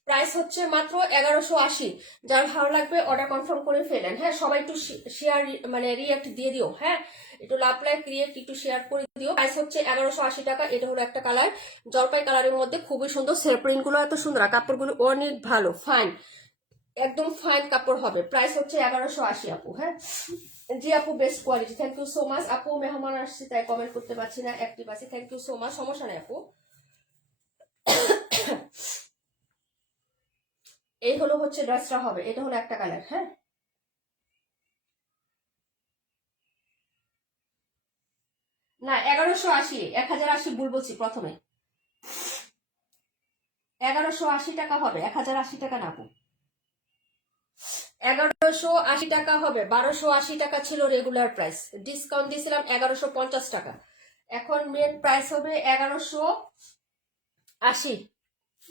প্রাইস হচ্ছে মাত্র 1180। যার ভালো লাগবে অর্ডার কনফার্ম করে ফেলেন। হ্যাঁ, সবাই একটু শেয়ার মানে রিয়াক্ট দিয়ে দিও। হ্যাঁ, একটু লাভ লাইক রিয়াক্ট একটু শেয়ার করে দিও। প্রাইস হচ্ছে 1180 টাকা। এটা হলো একটা কালার, জলপাই কালারের মধ্যে, খুবই সুন্দর। সেল প্রিন্ট গুলো এত সুন্দর, আর কাপড়গুলো অনেক ভালো, ফাইন, একদম ফাইন কাপড় হবে। প্রাইস হচ্ছে 1180 আপু। হ্যাঁ, জি আপু, best quality, thank you so much আপু। মেহমান আসছে তাই কমেন্ট করতে পারছি না, অ্যাক্টিভ আছি, থ্যাংক ইউ সো মাচ, সমস্যা নেই আপু। এই হলো হচ্ছে ড্রেসটা হবে, এটা হলো একটা কালার। হ্যাঁ, না 1180, 1080 ভুল বলছি প্রথমে, 1180 টাকা হবে, 1080 টাকা না আপু, 1180 টাকা হবে। 1280 টাকা ছিল রেগুলার প্রাইস, ডিসকাউন্ট দিয়েছিলাম 1150 টাকা, এখন মেন প্রাইস হবে 1180।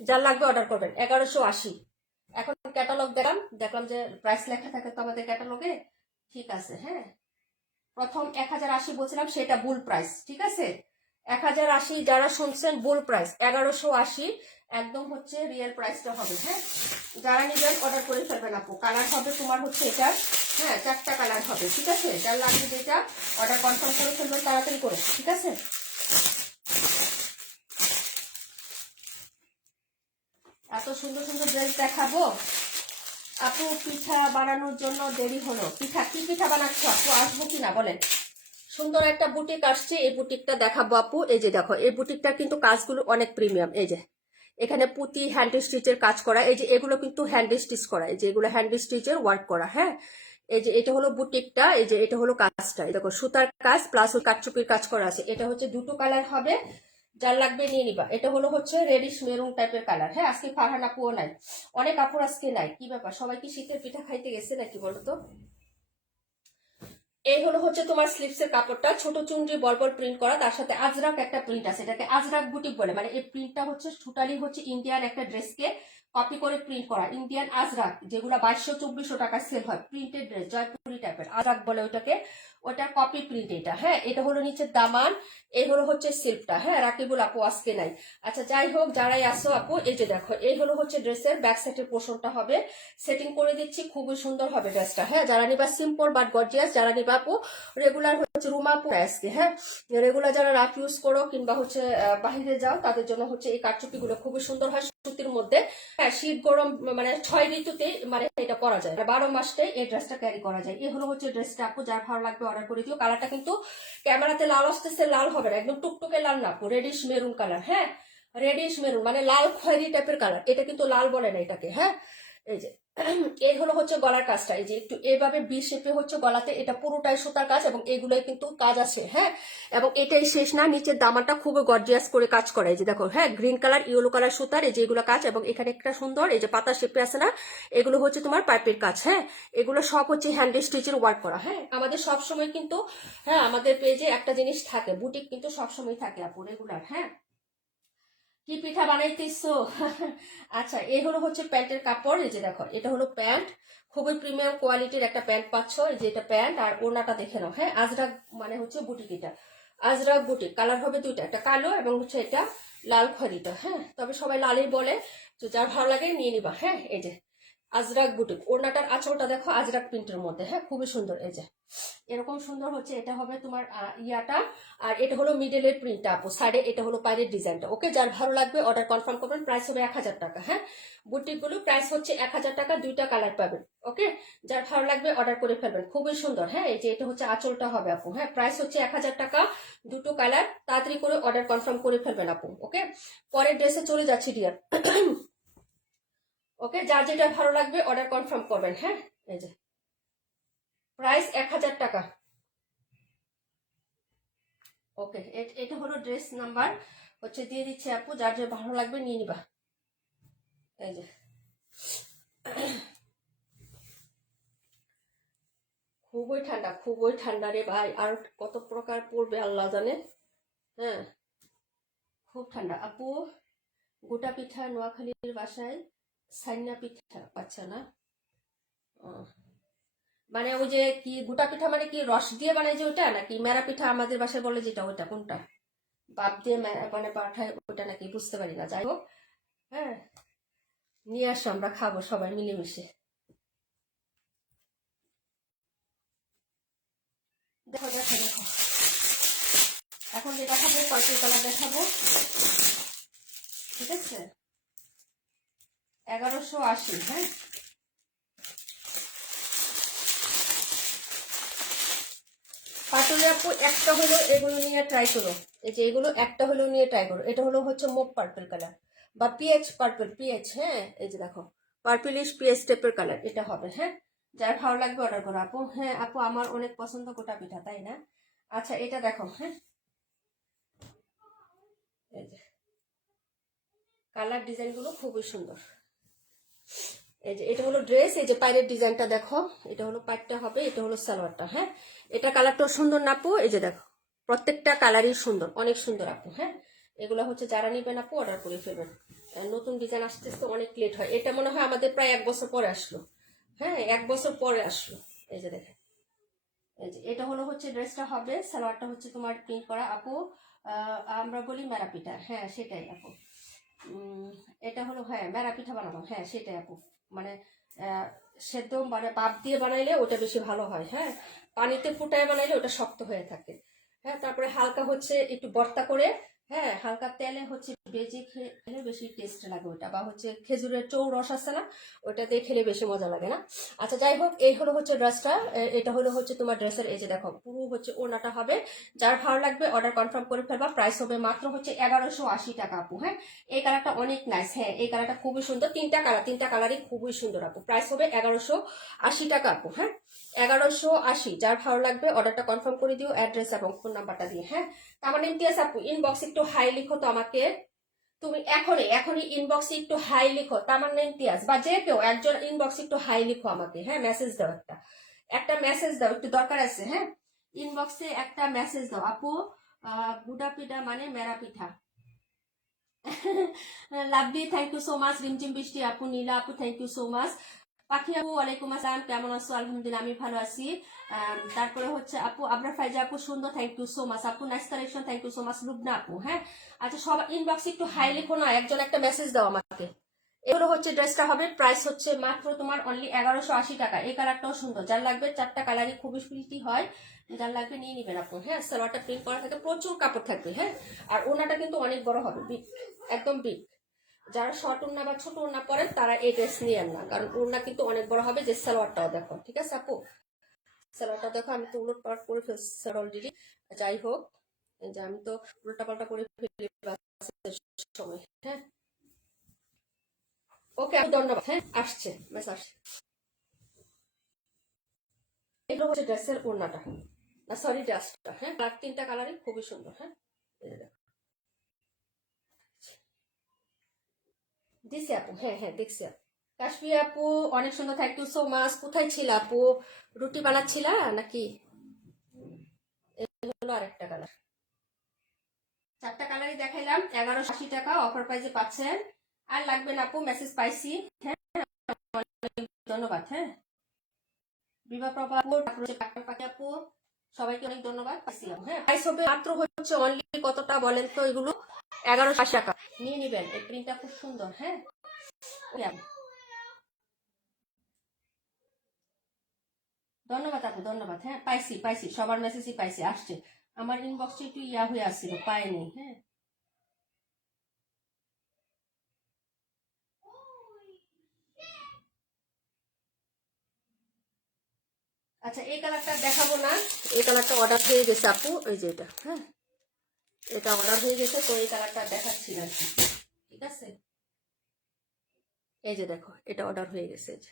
যার লাগবে অর্ডার করবেন, 1180। এখন ক্যাটালগ দেখলাম, দেখলাম যে প্রাইস লেখা থাকে তো আমাদের ক্যাটালগে, ঠিক আছে। হ্যাঁ, প্রথম 1080 বলছিলাম, সেটা ভুল প্রাইস, ঠিক আছে। 1080 যারা শুনছেন ভুল প্রাইস, 1180 একদম হচ্ছে রিয়েল প্রাইসটা হবে। হ্যাঁ, যারা নিবেন অর্ডার করে ফেলবেন আপু। কালার হবে তোমার হচ্ছে এটা, হ্যাঁ 4টা কালার হবে, ঠিক আছে। যার লাগবে যেটা অর্ডার কনফার্ম করে ফেলবেন তাড়াতাড়ি করে, ঠিক আছে। এত সুন্দর সুন্দর ড্রেস দেখাবো আপু, পিঠা বানানোর জন্য দেরি হলো। পিঠা, কি পিঠা বানাচ্ছ আপু, আসবো কিনা বলেন? সুন্দর একটা বুটিক আসছে, এই বুটিকটা দেখাবো আপু। এই যে দেখো, এই বুটিকটার কিন্তু কাজগুলো অনেক প্রিমিয়াম। এই যে এখানে পুঁতি হ্যান্ড স্টিচের কাজ করা, এই যে এগুলো কিন্তু হ্যান্ড স্টিচ করা, এই যে এগুলো হ্যান্ড স্টিচের ওয়ার্ক করা। হ্যাঁ, এই যে এটা হলো বুটিকটা, এই যে এটা হলো কাজটা, এই দেখো সুতার কাজ প্লাস ওই কাটচুপির কাজ করা আছে। এটা হচ্ছে দুটো কালার হবে, যার লাগবে নিয়ে নিবা। এটা হলো হচ্ছে রেডিশ মেরুন টাইপের কালার। হ্যাঁ, আজকে ফারহান আপুও নাই, অনেক আপুর আজকে নাই, কি ব্যাপার, সবাই কি শীতের পিঠা খাইতে গেছে নাকি বলো তো? এই হলো হচ্ছে তোমার স্লিপসের কাপড়টা, ছোট চুনরি বলবল প্রিন্ট করা, তার সাথে আজরাক একটা প্রিন্ট আছে, এটাকে আজরাক বুটিক বলে। মানে এই প্রিন্টটা হচ্ছে টোটালি হচ্ছে ইন্ডিয়ান একটা ড্রেসকে কপি করে প্রিন্ট করা ইন্ডিয়ান আজরাক, যেগুলো 2200-2400 টাকা সেল হয়, প্রিন্টেড ড্রেস, জয়পুরি টাইপের, আজরাক বলে ওইটাকে, ওটার কপি প্রিন্ট এটা। হ্যাঁ, এটা হলো নিচের দামান, এই হলো হচ্ছে সিল্কটা। হ্যাঁ, রাকিবুল আপু আজকে নাই। আচ্ছা যাই হোক, যারাই আসো আপু, এই যে দেখো, এই হলো হচ্ছে ড্রেসের ব্যাক সাইডের পোর্শনটা হবে, সেটিং করে দিচ্ছি, খুবই সুন্দর হবে ড্রেসটা। হ্যাঁ, যারা নিবা সিম্পল বাট গর্জিয়াস, যারা নিবা আপু রেগুলার হচ্ছে রুমা আপু আজকে, হ্যাঁ রেগুলার যারা রাফ ইউজ করো কিংবা হচ্ছে বাহিরে যাও, তাদের জন্য হচ্ছে এই কারচুপি গুলো খুবই সুন্দর হয় সুতির মধ্যে। হ্যাঁ, শীত গরম মানে 6 ঋতুতে মানে এটা পরা যায়, 12 মাসটাই এই ড্রেসটা ক্যারি করা যায়। এই হলো হচ্ছে ড্রেসটা আপু, যার ভালো লাগবে অর্ডার করে দিও। কালারটা কিন্তু ক্যামেরাতে লাল আসতেছে, লাল হবে না, একদম টুকটুকে লাল না আপু, রেডিশ মেরুন কালার। হ্যাঁ, রেডিশ মেরুন মানে লাল খয়েরি টাইপের কালার, এটা কিন্তু লাল বলে না এটাকে। হ্যাঁ, এই যে এই হলো হচ্ছে গলার কাজটা, এই যে একটু এইভাবে বি শেপে হচ্ছে গলাতে, এটা পুরোটাই সুতার কাজ এবং এগুলোই কিন্তু কাজ আছে। হ্যাঁ, এবং এটাই শেষ না, নিচের দামানটা খুবই গর্জিয়াস করে কাজ করে, এই যে দেখো। হ্যাঁ, গ্রিন কালার ইয়েলো কালার সুতার এই যে এগুলো কাজ, এবং এখানে একটা সুন্দর এই যে পাতা শেপে আছে না, এগুলো হচ্ছে তোমার পাইপের কাজ। হ্যাঁ, এগুলো সব হচ্ছে হ্যান্ড স্টিচের ওয়ার্ক করা। হ্যাঁ, আমাদের সব সময় কিন্তু হ্যাঁ আমাদের পেজে একটা জিনিস থাকে, বুটিক কিন্তু সবসময় থাকে আপু রেগুলার। হ্যাঁ, কি পিঠা বানাইতেছো? আচ্ছা, এই হলো হচ্ছে প্যান্টের কাপড়, এই যে দেখো, এটা হলো প্যান্ট, খুবই প্রিমিয়াম কোয়ালিটির একটা প্যান্ট পাচ্ছ, এই যে এটা প্যান্ট। আর ওনাটা দেখে নাও। হ্যাঁ, আজরাক মানে হচ্ছে বুটিক, এটা আজরাক বুটিক, কালার হবে দুইটা, একটা কালো এবং হচ্ছে এটা লাল খয়েরিটা। হ্যাঁ, তবে সবাই লালই বলে, তো যার ভালো লাগে নিয়ে নিবা। হ্যাঁ, এই যে আজরাক বুটিক, ওড়নাটার আঁচলটা দেখো আজরাক প্রিন্টের মধ্যে। হ্যাঁ, খুবই সুন্দর, এই যে এরকম সুন্দর হচ্ছে, এটা হবে তোমার ইয়াটা। আর এটা হলো মিডলের প্রিন্টটা আপু, সাইডে এটা হলো পায়ের ডিজাইনটা। ওকে, যার ভালো লাগবে অর্ডার কনফার্ম করবেন, প্রাইস হবে 1000 টাকা। হ্যাঁ, বুটিক গুলো প্রাইস হচ্ছে 1000 টাকা, দুইটা কালার পাবেন। ওকে, যার ভালো লাগবে অর্ডার করে ফেলবেন, খুবই সুন্দর। হ্যাঁ, এই যে এটা হচ্ছে আঁচলটা হবে আপু। হ্যাঁ, প্রাইস হচ্ছে 1000 টাকা, দুটো কালার, তাড়াতাড়ি করে অর্ডার কনফার্ম করে ফেলবেন আপু। ওকে, পরের ড্রেসে চলে যাচ্ছি ডিয়ার। ওকে, যার যেটা ভালো লাগবে অর্ডার কনফার্ম করবেন। হ্যাঁ, এই যে প্রাইস 1000 টাকা। ওকে, এটা হলো ড্রেস নাম্বার হচ্ছে দিয়ে দিচ্ছে আপু, যার যে ভালো লাগবে নিয়ে নিবা। এই যে খুবই ঠান্ডা, খুবই ঠান্ডা রে ভাই, আর কত প্রকার পড়বে আল্লাহ জানে। হ্যাঁ, খুব ঠান্ডা আপু। গোটা পিঠা নোয়াখালীর বাসায় সাইনা পিঠা পাচ্ছা না? ও, মানে ওই যে কি গোটা পিঠা মানে কি রস দিয়ে বানায় যে ওটা, নাকি মেরা পিঠা আমাদের বাসায় বলে যেটা, ওইটা কোনটা? বাপ দিয়ে মানে পাঠায় ওটা নাকি, বুঝতে পারি না। যাই হোক, হ্যাঁ নিয়ে আসো, আমরা খাবো সবাই মিলেমিশে। দেখো দেখো দেখো, এখন যে দেখাবো পার্পল কালার দেখাবো, ঠিক আছে? 1180। হ্যাঁ, পার্পলে আপু একটা হলো এগুলো নিয়ে ট্রাই করো, এই যে এগুলো একটা হলো নিয়ে ট্রাই করো। এটা হলো হচ্ছে মুভ পার্পল কালার বা পিএইচ পার্পল, পিএইচ। হ্যাঁ, এই যে দেখো পার্পলিশ পিএইচ টাইপের কালার এটা হবে। হ্যাঁ, যার ভালো লাগবে অর্ডার করো আপু। হ্যাঁ আপু, আমার অনেক পছন্দ গোটা পিঠা, তাই না? আচ্ছা, এটা দেখো। হ্যাঁ, এই যে কালার ডিজাইন গুলো খুবই সুন্দর। এই যে এটা হলো ড্রেস, এই যে পায়ের ডিজাইনটা দেখো, এটা হলো পাইরটা হবে, এটা হলো সালোয়ারটা। হ্যাঁ, এটা কালারটাও সুন্দর না আপু? এই যে দেখো, প্রত্যেকটা কালারই সুন্দর, অনেক সুন্দর আপু। হ্যাঁ, এগুলো হচ্ছে যারা নিবেন আপু অর্ডার করে ফেলবেন, নতুন ডিজাইন আসতে আসতে অনেক লেট হয়। এটা মনে হয় আমাদের প্রায় 1 বছর পরে আসলো। হ্যাঁ, 1 বছর পরে আসলো। এই যে দেখেন, এই যে এটা হলো হচ্ছে ড্রেসটা হবে, সালোয়ারটা হচ্ছে তোমার প্রিন্ট করা আপু। আমরা বলি মেরা পিঠা, হ্যাঁ সেটাই আপু। এটা হলো হ্যাঁ মেরা পিঠা বানাবো, হ্যাঁ সেটাই আপু। মানে সেদ্ধ মানে বাপ দিয়ে বানাইলে ওটা বেশি ভালো হয়। হ্যাঁ, পানিতে ফুটায় বানাইলে ওটা শক্ত হয়ে থাকে। হ্যাঁ, তারপরে হালকা হচ্ছে একটু ভর্তা করে, হ্যাঁ হালকা তেলে হচ্ছে বেজে খেলে বেশি টেস্ট লাগে ওটা, বা হচ্ছে খেজুরের চৌরস আছে না, ওটা দিয়ে খেলে বেশি মজা লাগে না? আচ্ছা যাই হোক, এই হলো হচ্ছে ড্রেসটা, এটা হলো হচ্ছে তোমার ড্রেসের এই যে দেখো পুরো হচ্ছে ওনাটা হবে। যার ভালো লাগবে অর্ডার কনফার্ম করে ফেলবা, প্রাইস হবে মাত্র হচ্ছে 1180 টাকা আপু। হ্যাঁ, এই কালারটা অনেক নাইস। হ্যাঁ, এই কালারটা খুবই সুন্দর, তিনটা কালারই খুবই সুন্দর আপু। প্রাইস হবে 1180 টাকা আপু। হ্যাঁ, 1180, যার ভালো লাগবে অর্ডারটা কনফার্ম করে দিও অ্যাড্রেস এবং ফোন নাম্বারটা দিয়ে। হ্যাঁ, আমার ইমতিয়াজ আপু ইনবক্স একটু হাই লিখো তো আমাকে, তুমি এখনই এখনই ইনবক্সে একটু হাই লিখো, তামান্না ইমতিয়াজ বা যে কেউ একজন ইনবক্সে একটু হাই লিখো আমাকে। হ্যাঁ, মেসেজ দাও, একটা একটা মেসেজ দাও, একটু দরকার আছে। হ্যাঁ, ইনবক্সে একটা মেসেজ দাও আপু। গুডা পিঠা মানে মেরা পিঠা, lovely thank you so much. Rimjhim Brishti আপু, নীলা আপু থ্যাংক ইউ সো মাচ। পাখি আপু ওয়ালাইকুম আসসালাম, কেমন আছো? আলহামদুলিল্লাহ আমি ভালো আছি। তারপরে হচ্ছে আপু আবরার ফাইজা আপু সুন্দর, থ্যাংক ইউ সো মাচ আপু। Nice collection, thank you so much Lubna আপু। হ্যাঁ আচ্ছা, সব ইনবক্সে একটু হাই লিখো না, একজন একটা মেসেজ দাও আমাকে। এগুলো হচ্ছে ড্রেসটা হবে, প্রাইস হচ্ছে মাত্র তোমার অনলি 1180 টাকা। এই কালারটাও সুন্দর, যার লাগবে চারটা কালারই খুবই সুইটি হয়, যার লাগবে নিয়ে নিবেন আপু। হ্যাঁ সালোয়ারটা প্রিন্ট করা থাকে, প্রচুর কাপড় থাকবে। হ্যাঁ আর ওনাটা কিন্তু অনেক বড় হবে, বিগ, একদম বিগ। যারা শর্ট ওড়না বা ছোট ওড়না পরেন তারা এই ড্রেস নিয়েন না, কারণ ওড়না কিন্তু অনেক বড় হবে। যে সালোয়ারটাও দেখো, ঠিক আছে আপু, সালোয়ারটা দেখো। আমি তো উলট পালট করে ফেলছি অলরেডি, যাই হোক, এই যে আমি তো উল্টা পাল্টা করে ফেলি বাসের সময়। হ্যাঁ ওকে, ধন্যবাদ। হ্যাঁ আসছে মেসেজ আসছে। এগুলো হচ্ছে ড্রেসের ওড়নাটা, না সরি ড্রেসটা। হ্যাঁ আর তিনটা কালারই খুবই সুন্দর। হ্যাঁ এই যে দেখো, দিছি আপু, হ্যাঁ হ্যাঁ দেখছি আপু। কাশ্মীর আপু অনেক সুন্দর, থ্যাংক ইউ সো মাচ। কোথায় ছিল আপু? রুটি বানাচ্ছিলা নাকি? হলো আরেকটা কালার। চারটা কালারই দেখাইলাম, 1180 টাকা অফার প্রাইসে পাচ্ছেন। আর লাগবে না আপু, মেসেজ পাইছি। হ্যাঁ ধন্যবাদ। হ্যাঁ বিভা প্রভা আপু, পাখি আপু, সবাইকে অনেক ধন্যবাদ। পাইছিলাম। হ্যাঁ প্রাইস হবে মাত্র হচ্ছে অনলি কতটা বলেন তো? এগুলো 1180 টাকা, নিয়ে নিবেন। এই প্রিন্টটা খুব সুন্দর। হ্যাঁ ধন্যবাদ আপু, ধন্যবাদ। হ্যাঁ পাইছি পাইছি, সবার মেসেজই পাইছি, আসছে। আমার ইনবক্সটা একটু ইয়া হয়ে আসছিল, পাইনি। হ্যাঁ আচ্ছা, এই কালারটা দেখাবো না, এই কালারটা অর্ডার হয়ে গেছে আপু, ওই যে এটা। হ্যাঁ এটা অর্ডার হয়ে গেছে, তো এই কালারটা দেখাচ্ছি না আর কি। ঠিক আছে, এই যে দেখো, এটা অর্ডার হয়ে গেছে। এই যে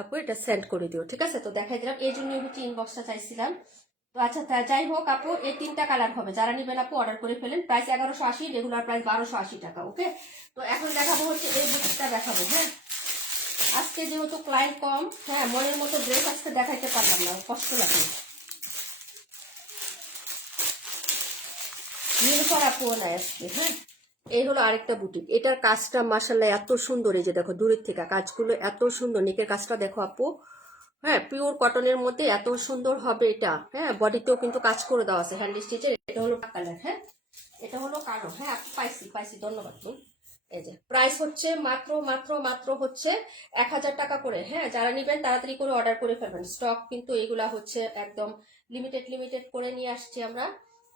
আপু এটা সেন্ড করে দিও, ঠিক আছে? তো দেখাই দিলাম, এই জন্যই হচ্ছে ইনবক্সটা চাইছিলাম। তো আচ্ছা যাই হোক আপু, এই তিনটা কালার হবে, যারা নিবেন আপু অর্ডার করে ফেলেন। প্রাইস 1180, রেগুলার প্রাইস 1280 টাকা। ওকে, তো এখন দেখাবো হচ্ছে এই বুটিকটা দেখাবো। হ্যাঁ আজকে যেহেতু ক্লায়েন্ট কম, হ্যাঁ মনের মতো ড্রেস আজকে দেখাইতে পারলাম না, কষ্ট লাগে। নীলফার আপু নাই আজকে। হ্যাঁ এই হলো আরেকটা বুটিক, এটার কাজটা মাসাল্লাহ এত সুন্দর। এই যে দেখো দূরের থেকে কাজগুলো এত সুন্দর, নেকের কাজটা দেখো আপু। হ্যাঁ পিওর কটনের মধ্যে এত সুন্দর হবে এটা। হ্যাঁ বডিতেও কিন্তু কাজ করে দেওয়া আছে হ্যান্ড স্টিচের। এটা হলো কালার, হ্যাঁ এটা হলো কালো। হ্যাঁ আপু পাইছি পাইছি, ধন্যবাদ। এই যে প্রাইস হচ্ছে মাত্র মাত্র মাত্র হচ্ছে 1000 টাকা করে। হ্যাঁ যারা নিবেন তাড়াতাড়ি করে অর্ডার করে ফেলবেন, স্টক কিন্তু এগুলা হচ্ছে একদম লিমিটেড লিমিটেড করে নিয়ে আসছি আমরা।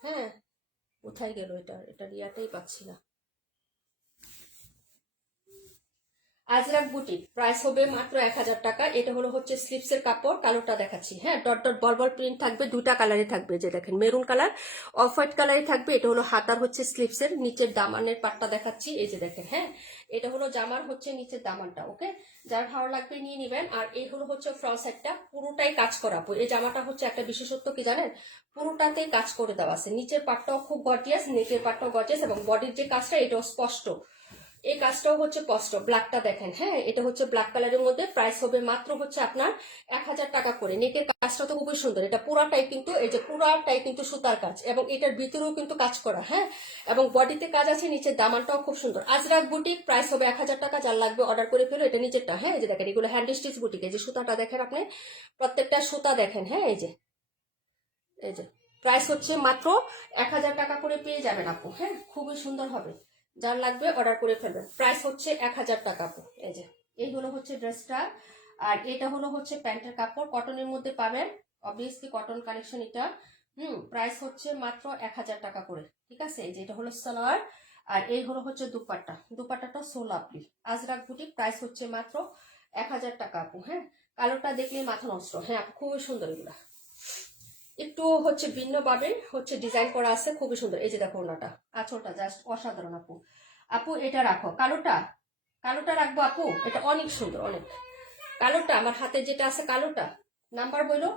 হ্যাঁ কোথায় গেল এটা, এটা রিয়াটাই পাচ্ছি না। আজরাক বুটিক, প্রাইস হবে মাত্র 1000 টাকা। এটা হলো হচ্ছে স্লিপসের কাপড়, কালোটা দেখাচ্ছি। হ্যাঁ ডট ডট বল বল প্রিন্ট থাকবে, দুটা কালারই থাকবে। যে দেখেন মেরুন কালার, অফ হোয়াইট কালারই থাকবে। এটা হলো হাতার হচ্ছে স্লিপসের নিচের দামানের পাটটা দেখাচ্ছি। এই যে দেখেন, হ্যাঁ এটা হলো জামার হচ্ছে নিচের দামানটা। ওকে, যার ভালো লাগবে নিয়ে নিবেন। আর এই হলো হচ্ছে ফ্রন্ট সাইডটা, পুরোটাই কাজ করা। এই জামাটা হচ্ছে একটা বিশেষত্ব কি জানেন, পুরোটাতেই কাজ করে দেওয়া আছে। নিচের পাটটাও খুব গর্জিয়াস, নেকের পাটটাও গর্জিয়াস, এবং বডির যে কাজটা এটাও স্পষ্ট। এই কাজটাও হচ্ছে কষ্ট। ব্ল্যাকটা দেখেন, হ্যাঁ এটা হচ্ছে ব্ল্যাক কালারের মধ্যে। প্রাইস হবে মাত্র হচ্ছে আপনার 1000 টাকা করে। নেকের কাজটা তো খুবই সুন্দর, এটা পুরাটাই কিন্তু, এই যে পুরাটাই কিন্তু সুতার কাজ, এবং এটার ভিতরেও কিন্তু কাজ করা। হ্যাঁ এবং বডিতে কাজ আছে, নিচের দামানটাও খুব সুন্দর। আজরাক বুটিক, প্রাইস হবে 1000 টাকা। যার লাগবে অর্ডার করে ফেলো। এটা নিচেরটা, হ্যাঁ এই যে দেখেন, এগুলো হ্যান্ড স্টিচ বুটিক। এই যে সুতাটা দেখেন আপনি, প্রত্যেকটা সুতা দেখেন। হ্যাঁ এই যে, এই যে প্রাইস হচ্ছে মাত্র 1000 টাকা করে পেয়ে যাবেন আপু। হ্যাঁ খুবই সুন্দর হবে, যার লাগবে অর্ডার করে ফেলবেন। প্রাইস হচ্ছে 1000 টাকা আপু। এই যে এই হলো হচ্ছে ড্রেসটা, আর এটা হলো হচ্ছে প্যান্টের কাপড়, কটনের মধ্যে পাবেন, অবভিয়াসলি কটন কালেকশন এটা। প্রাইস হচ্ছে মাত্র 1000 টাকা করে। ঠিক আছে, এই যে এটা হলো সালোয়ার, আর এই হলো হচ্ছে দুপাট্টা। দুপাট্টাটা so lovely. Ajrak boutique, price হচ্ছে মাত্র 1000 টাকা আপু। হ্যাঁ কালোটা দেখলে মাথা নষ্ট। হ্যাঁ আপু খুবই সুন্দর এগুলা, একটু হচ্ছে ভিন্নভাবে হচ্ছে ডিজাইন করা আছে, খুবই সুন্দর। এই যে দেখো ওনাটা, আঁচলটা জাস্ট অসাধারণ আপু। আপু এটা রাখো, কালোটা, কালোটা রাখবো আপু, এটা অনেক সুন্দর অনেক। কালোটা আমার হাতে যেটা আছে কালোটা, নাম্বার বইলো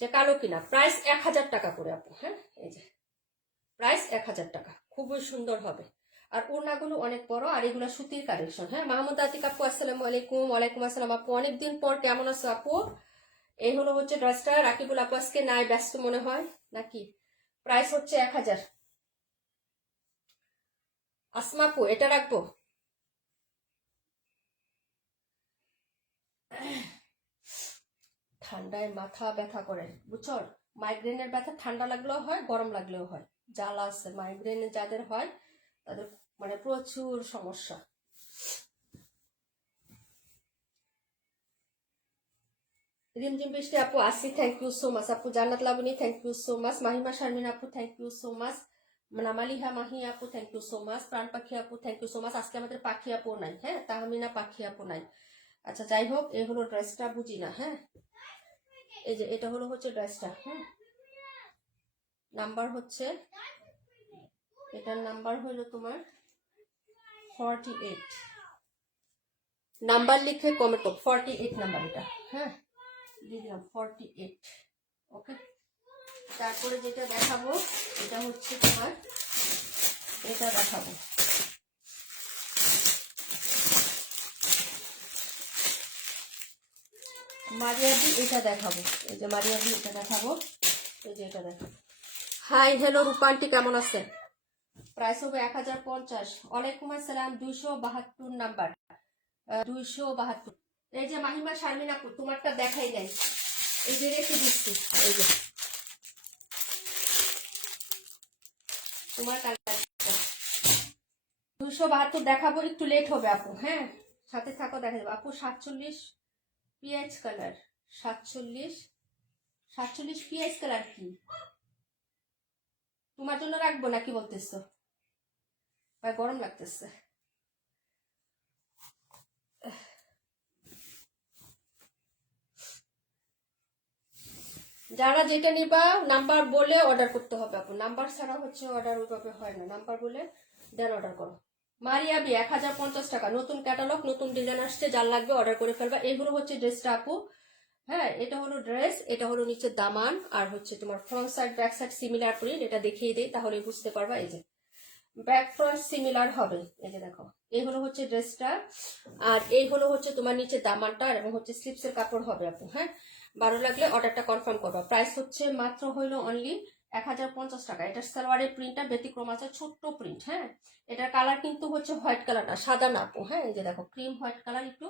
যে কালো কিনা। প্রাইস 1000 টাকা করে আপু। হ্যাঁ এই যে প্রাইস 1000 টাকা, খুবই সুন্দর হবে। আর ওড়নাগুলো অনেক বড়, আর এগুলো সুতির কালেকশন। হ্যাঁ মাহমুদ আতিক আপু আসসালামু আলাইকুম। ওয়ালাইকুম আসসালাম আপু, অনেকদিন পর কেমন আছো আপু? এই হলো হচ্ছে ড্রেসটা। রাকিবুল আপু আজকে নাই, ব্যস্ত মনে হয় নাকি? প্রাইস হচ্ছে 1000। আসমাপু এটা রাখবো। ঠান্ডায় মাথা ব্যথা করে বুঝছো, মাইগ্রেনের ব্যথা ঠান্ডা লাগলেও হয় গরম লাগলেও হয়। জ্বালা আছে মাইগ্রেনে যাদের হয় তাদের মানে প্রচুর সমস্যা। রিমঝিম বৃষ্টি আপু আসি, থ্যাংক ইউ সো মাচ আপু। Jannat Laboni thank you so much. Mahima Sharmin আপু thank you so much. Namaliha Mahi আপু থ্যাংক ইউ সো মাচ। প্রাণ পাখি আপু থ্যাংক ইউ সো মাচ। আজকে আমাদের পাখি আপু নাই, হ্যাঁ তাহমিনা পাখি আপু নাই। আচ্ছা যাই হোক, এই হলো ড্রেসটা, বুঝি না। হ্যাঁ এই যে এটা হচ্ছে ড্রেসটা। হ্যাঁ নাম্বার হচ্ছে, এটার নাম্বার হলো তোমার 48। নাম্বার লিখে কমেন্ট করো, 48 নাম্বার এটা। হ্যাঁ দিয়ে দিলাম 48। ওকে, তারপরে যেটা দেখাবো এটা হচ্ছে তোমার, এটা দেখাবো মারিয়াবি, এটা দেখাবো। এই যে মারিয়াবি এটা দেখাবো, এই যে এটা দেখাবো। হাই হ্যালো রূপান্টি, কেমন আছেন? প্রাইস হবে 1050। ওয়ালাইকুম আসসালাম। 272 নাম্বার, 272। এই যে মাহিমা শারমিন আপু তোমারটা দেখাই নাই, এই যে রেখে দিচ্ছি। এই যে তোমার কালারটা 272 দেখাবো, একটু লেট হবে আপু। হ্যাঁ সাথে থাকো, দেখা যাবে আপু। 47 পিএইচ কালার, 47 47 পিএইচ কালার কি তোমার জন্য রাখবো নাকি বলতেছো? ভাই গরম লাগতেছে। যারা যেটা নিবা নাম্বার বলে অর্ডার করতে হবে আপু, নাম্বার ছাড়া হচ্ছে অর্ডার ওইভাবে হয় না, নাম্বার বলে দেন অর্ডার করো। মারিয়াবি 1050 টাকা, নতুন ক্যাটালগ নতুন ডিজাইন আসছে, যার লাগবে অর্ডার করে ফেলবা। এইগুলো হচ্ছে ড্রেসটা আপু। হ্যাঁ এটা হলো ড্রেস, এটা হলো নিচে দামান, আর হচ্ছে তোমার front side back side similar print. এটা দেখিয়ে দিই তাহলে বুঝতে পারবা। এই যে ব্যাক ফ্রন্ট সিমিলার হবে, এই যে দেখো। এই হলো হচ্ছে ড্রেসটা, আর এই হলো হচ্ছে তোমার নিচে দামানটা, এবং হচ্ছে স্লিপসের কাপড় হবে আপু। হ্যাঁ ভালো লাগলে অর্ডারটা কনফার্ম করবা। প্রাইস হচ্ছে মাত্র হইলো অনলি 1050 টাকা। এটার সালোয়ারের প্রিন্টটা ব্যতিক্রম আছে, ছোট্ট প্রিন্ট। হ্যাঁ এটার কালার কিন্তু হচ্ছে হোয়াইট কালার না, সাদা না আপু। হ্যাঁ এই যে দেখো ক্রিম হোয়াইট কালার একটু।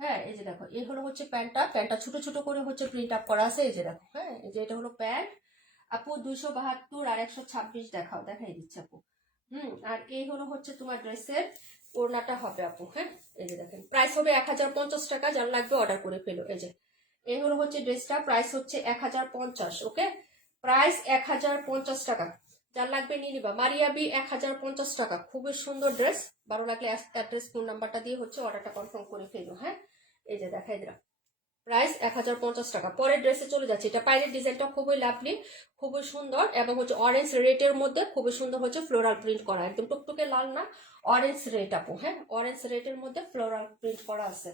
হ্যাঁ এই যে দেখো এই হলো হচ্ছে প্যান্টটা ছোট ছোট করে হচ্ছে প্রিন্ট আপ করা আছে। এই যে দেখো, হ্যাঁ এই যে এটা হলো প্যান্ট আপু। 272 আর 126 দেখাই দিচ্ছে আপু। আর এই হলো হচ্ছে তোমার ড্রেসের ওড়নাটা হবে আপু। হ্যাঁ এই যে দেখেন, প্রাইস হবে 1050 টাকা, যার লাগবে অর্ডার করে ফেলো। এই যে এই হলো হচ্ছে ড্রেসটা, প্রাইস হচ্ছে 1050। ওকে, প্রাইস 1050 টাকা, যার লাগবে নিয়ে নিবা। মারিয়াবি 1050 টাকা, খুবই সুন্দর ড্রেস। ভালো লাগলে অ্যাড্রেস ফোন নাম্বারটা দিয়ে হচ্ছে অর্ডারটা কনফার্ম করে ফেলো। হ্যাঁ এই যে দেখাই দিলাম, প্রাইস 1050 টাকা। পরের ড্রেসে চলে যাচ্ছে, এটা পায়ের ডিজাইনটা খুবই লাভলি, খুবই সুন্দর, এবং হচ্ছে অরেঞ্জ রেডের মধ্যে খুবই সুন্দর হচ্ছে ফ্লোরাল প্রিন্ট করা, একদম টুকটুকে লাল না, অরেঞ্জ রেড আপু। হ্যাঁ অরেঞ্জ রেডের মধ্যে ফ্লোরাল প্রিন্ট করা আছে,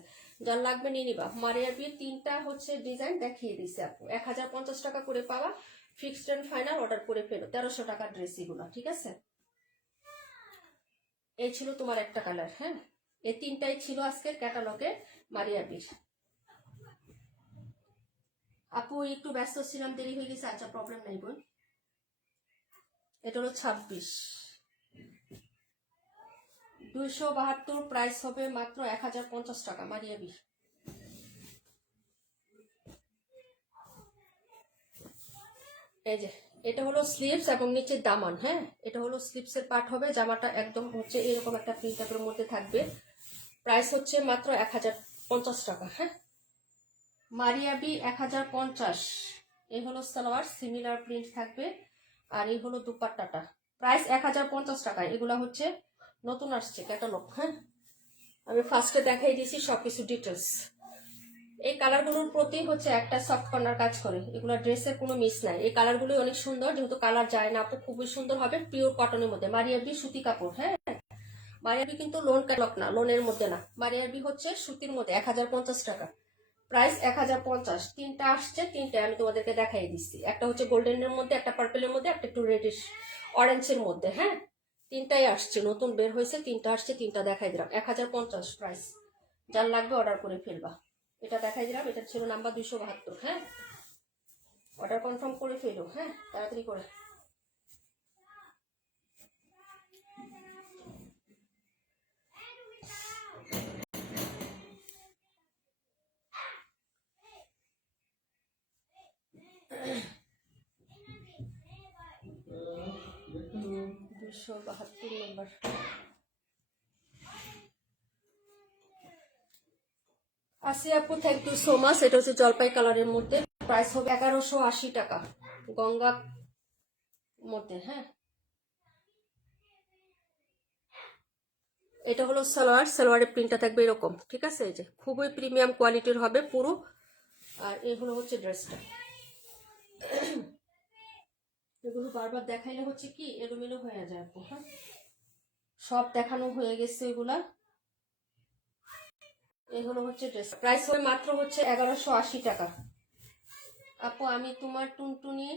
যার লাগবে নিয়ে নিবা। মারিয়াবির তিনটা হচ্ছে ডিজাইন দেখিয়ে দিছে আপু। 1050 টাকা করে পাওয়া, ফিক্সড এন্ড ফাইনাল অর্ডার করে ফেলো। 1300 টাকার ড্রেস এগুলো, ঠিক আছে? এই ছিল তোমার একটা কালার। হ্যাঁ এই তিনটাই ছিল আজকের ক্যাটালগে মারিয়াবির। আপু একটু ব্যস্ত ছিলাম, দেরি হয়ে গেছে। আচ্ছা প্রবলেম নাই বোন। এটা হলো 26, 272, প্রাইস হবে মাত্র 1050 টাকা মারিয়াবি। এই যে এটা হলো স্লিভস এবং নিচে দামান। হ্যাঁ এটা হলো স্লিভসের পার্ট হবে, জামাটা একদম হচ্ছে এরকম একটা প্রিন্ট টাইপের মধ্যে থাকবে। প্রাইস হচ্ছে মাত্র 1050 টাকা। হ্যাঁ মারিয়াবি 1050। এই হলো সালোয়ার, সিমিলার প্রিন্ট থাকবে, আর এই হলো দুপাট্টাটা। প্রাইস 1050 টাকা। এগুলা হচ্ছে নতুন আসছে ক্যাটালগ। হ্যাঁ আমি ফার্স্টে দেখাই দিয়েছি সবকিছু ডিটেলস। এই কালারগুলোর প্রতি হচ্ছে একটা সফট কর্নার কাজ করে, এগুলো ড্রেসের কোনো মিস নাই। এই কালারগুলো অনেক সুন্দর, যেহেতু কালার যায় না আপু, খুবই সুন্দর হবে পিওর কটনের মধ্যে। মারিয়াবি সুতি কাপড়। হ্যাঁ মারিয়াবি কিন্তু লোন ক্যাটালগ না, লোনের মধ্যে না, মারিয়াবি হচ্ছে সুতির মধ্যে। 1050 টাকা, প্রাইস 1050। তিনটা আসছে, তিনটা আমি তোমাদেরকে দেখাই দিচ্ছি। একটা হচ্ছে গোল্ডেনের মধ্যে, একটা পার্পেলের মধ্যে, একটা একটু রেডিশ অরেঞ্জের মধ্যে। হ্যাঁ তিনটাই আসছে, নতুন বের হয়েছে, তিনটা আসছে, তিনটা দেখাই দিলাম। 1050 প্রাইস, যার লাগবে অর্ডার করে ফেলবা। এটা দেখাই দিলাম, এটা ছিল নাম্বার 272। হ্যাঁ অর্ডার কনফার্ম করে ফেলো, হ্যাঁ তাড়াতাড়ি করে। 372 নম্বর। আসি আপু, থ্যাংক ইউ সো মাচ। এটা হচ্ছে জলপাই কালারের মধ্যে, প্রাইস হবে 1180 টাকা গঙ্গা মধ্যে। হ্যাঁ, এটা হলো সালোয়ার, সালোয়ারের প্রিন্টটা থাকবে এরকম, ঠিক আছে? এই যে খুবই প্রিমিয়াম কোয়ালিটির হবে পুরো। আর এই হলো হচ্ছে ড্রেসটা। এগুলো বারবার দেখাইলে হচ্ছে কি এলোমেলো হয়ে যায় আপু। হ্যাঁ, সব দেখানো হয়ে গেছে এগুলা। এগুলো হচ্ছে ড্রেস, প্রাইস হবে মাত্র হচ্ছে 1180 টাকা। আপু আমি তোমার টুনটুনি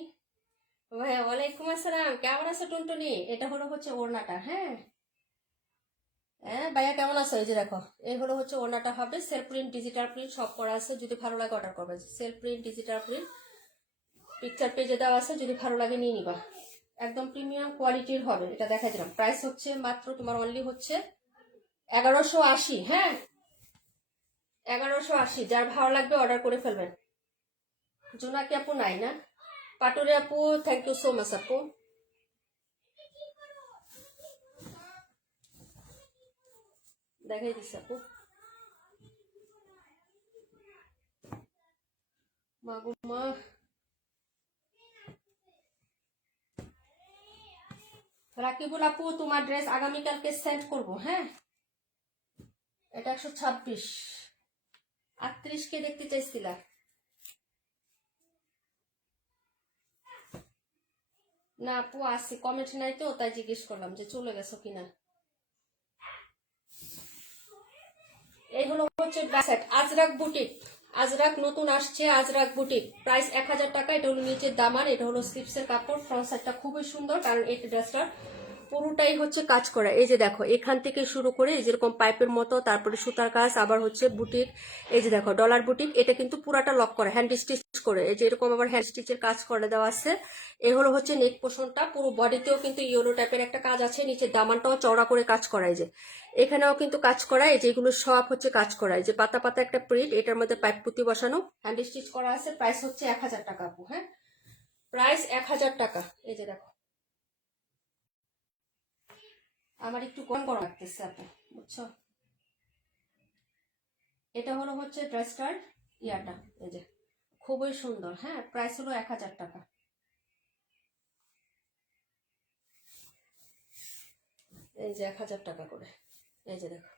ভাইয়া, ওয়ালাইকুম আসসালাম, কেমন আছো টুনটুনি? এটা হলো হচ্ছে ওড়নাটা। হ্যাঁ হ্যাঁ ভাইয়া, কেমন আছো? এই যে দেখো, এই হলো হচ্ছে ওড়নাটা হবে সেলফ প্রিন্ট, ডিজিটাল প্রিন্ট সব করা আছে। যদি ভালো লাগে অর্ডার করবে। Self print, digital print, picture পেজে দেওয়া আছে, যদি ভালো লাগে নিয়ে নিবা। একদম প্রিমিয়াম কোয়ালিটির হবে, এটা দেখাই দিলাম। প্রাইস হচ্ছে মাত্র তোমার অনলি হচ্ছে 1180। হ্যাঁ, 1180। যার ভালো লাগবে অর্ডার করে ফেলবেন। জোনাকি আপু নাই না? পাটুরে আপু, থ্যাংক ইউ সো মাচ আপু। দেখাই দিচ্ছি আপু। মাগো মা, রাকিবুল আপু তোমার ড্রেস আগামীকালকে সেন্ড করবো। হ্যাঁ, এটা 126। 38 কে দেখতে চাইছিলা? না আপু, আসি, কমেন্ট নাই তো, তাই জিজ্ঞেস করলাম যে চলে গেছো কিনা। এই হলো হচ্ছে ব্যাসেট আজরাক বুটিক। আজরাক নতুন আসছে, আজরাক বুটিক, প্রাইস 1000 টাকা। এটা হলো নিচের দামান, এটা হলো স্লিপসের কাপড়। ফ্রন্ট সাইডটা খুবই সুন্দর, কারণ এই ড্রেসটার পুরোটাই হচ্ছে কাজ করা। এই যে দেখো, এখান থেকে শুরু করে এই যেরকম পাইপের মতো, তারপরে সুতার কাজ, আবার হচ্ছে বুটিক। এই যে দেখো ডলার বুটিক, এটা কিন্তু পুরাটা লক করা, হ্যান্ড স্টিচ করে। এই যে এরকম আবার হ্যান্ড স্টিচের কাজ করে দেওয়া আছে। এ হলো হচ্ছে নেক পোর্শনটা, পুরো বডিতেও কিন্তু ইয়েলো টাইপের একটা কাজ আছে। নিচের দামানটাও চওড়া করে কাজ করায়, যে এখানেও কিন্তু কাজ করায়। যেগুলো সব হচ্ছে কাজ করায়, যে পাতা পাতা একটা প্রিন্ট, এটার মধ্যে পাইপ পুঁতি বসানো, হ্যান্ড স্টিচ করা আছে। প্রাইস হচ্ছে 1000 টাকা আপু। হ্যাঁ, প্রাইস 1000 টাকা। এই যে দেখো, আমার একটু কম করা লাগতেছে আপু, বুঝছো? এটা হলো হচ্ছে ড্রেসটার ইয়াটা, এই যে খুবই সুন্দর। হ্যাঁ, প্রাইস হলো 1000 টাকা। এই যে 1000 টাকা করে। এই যে দেখো,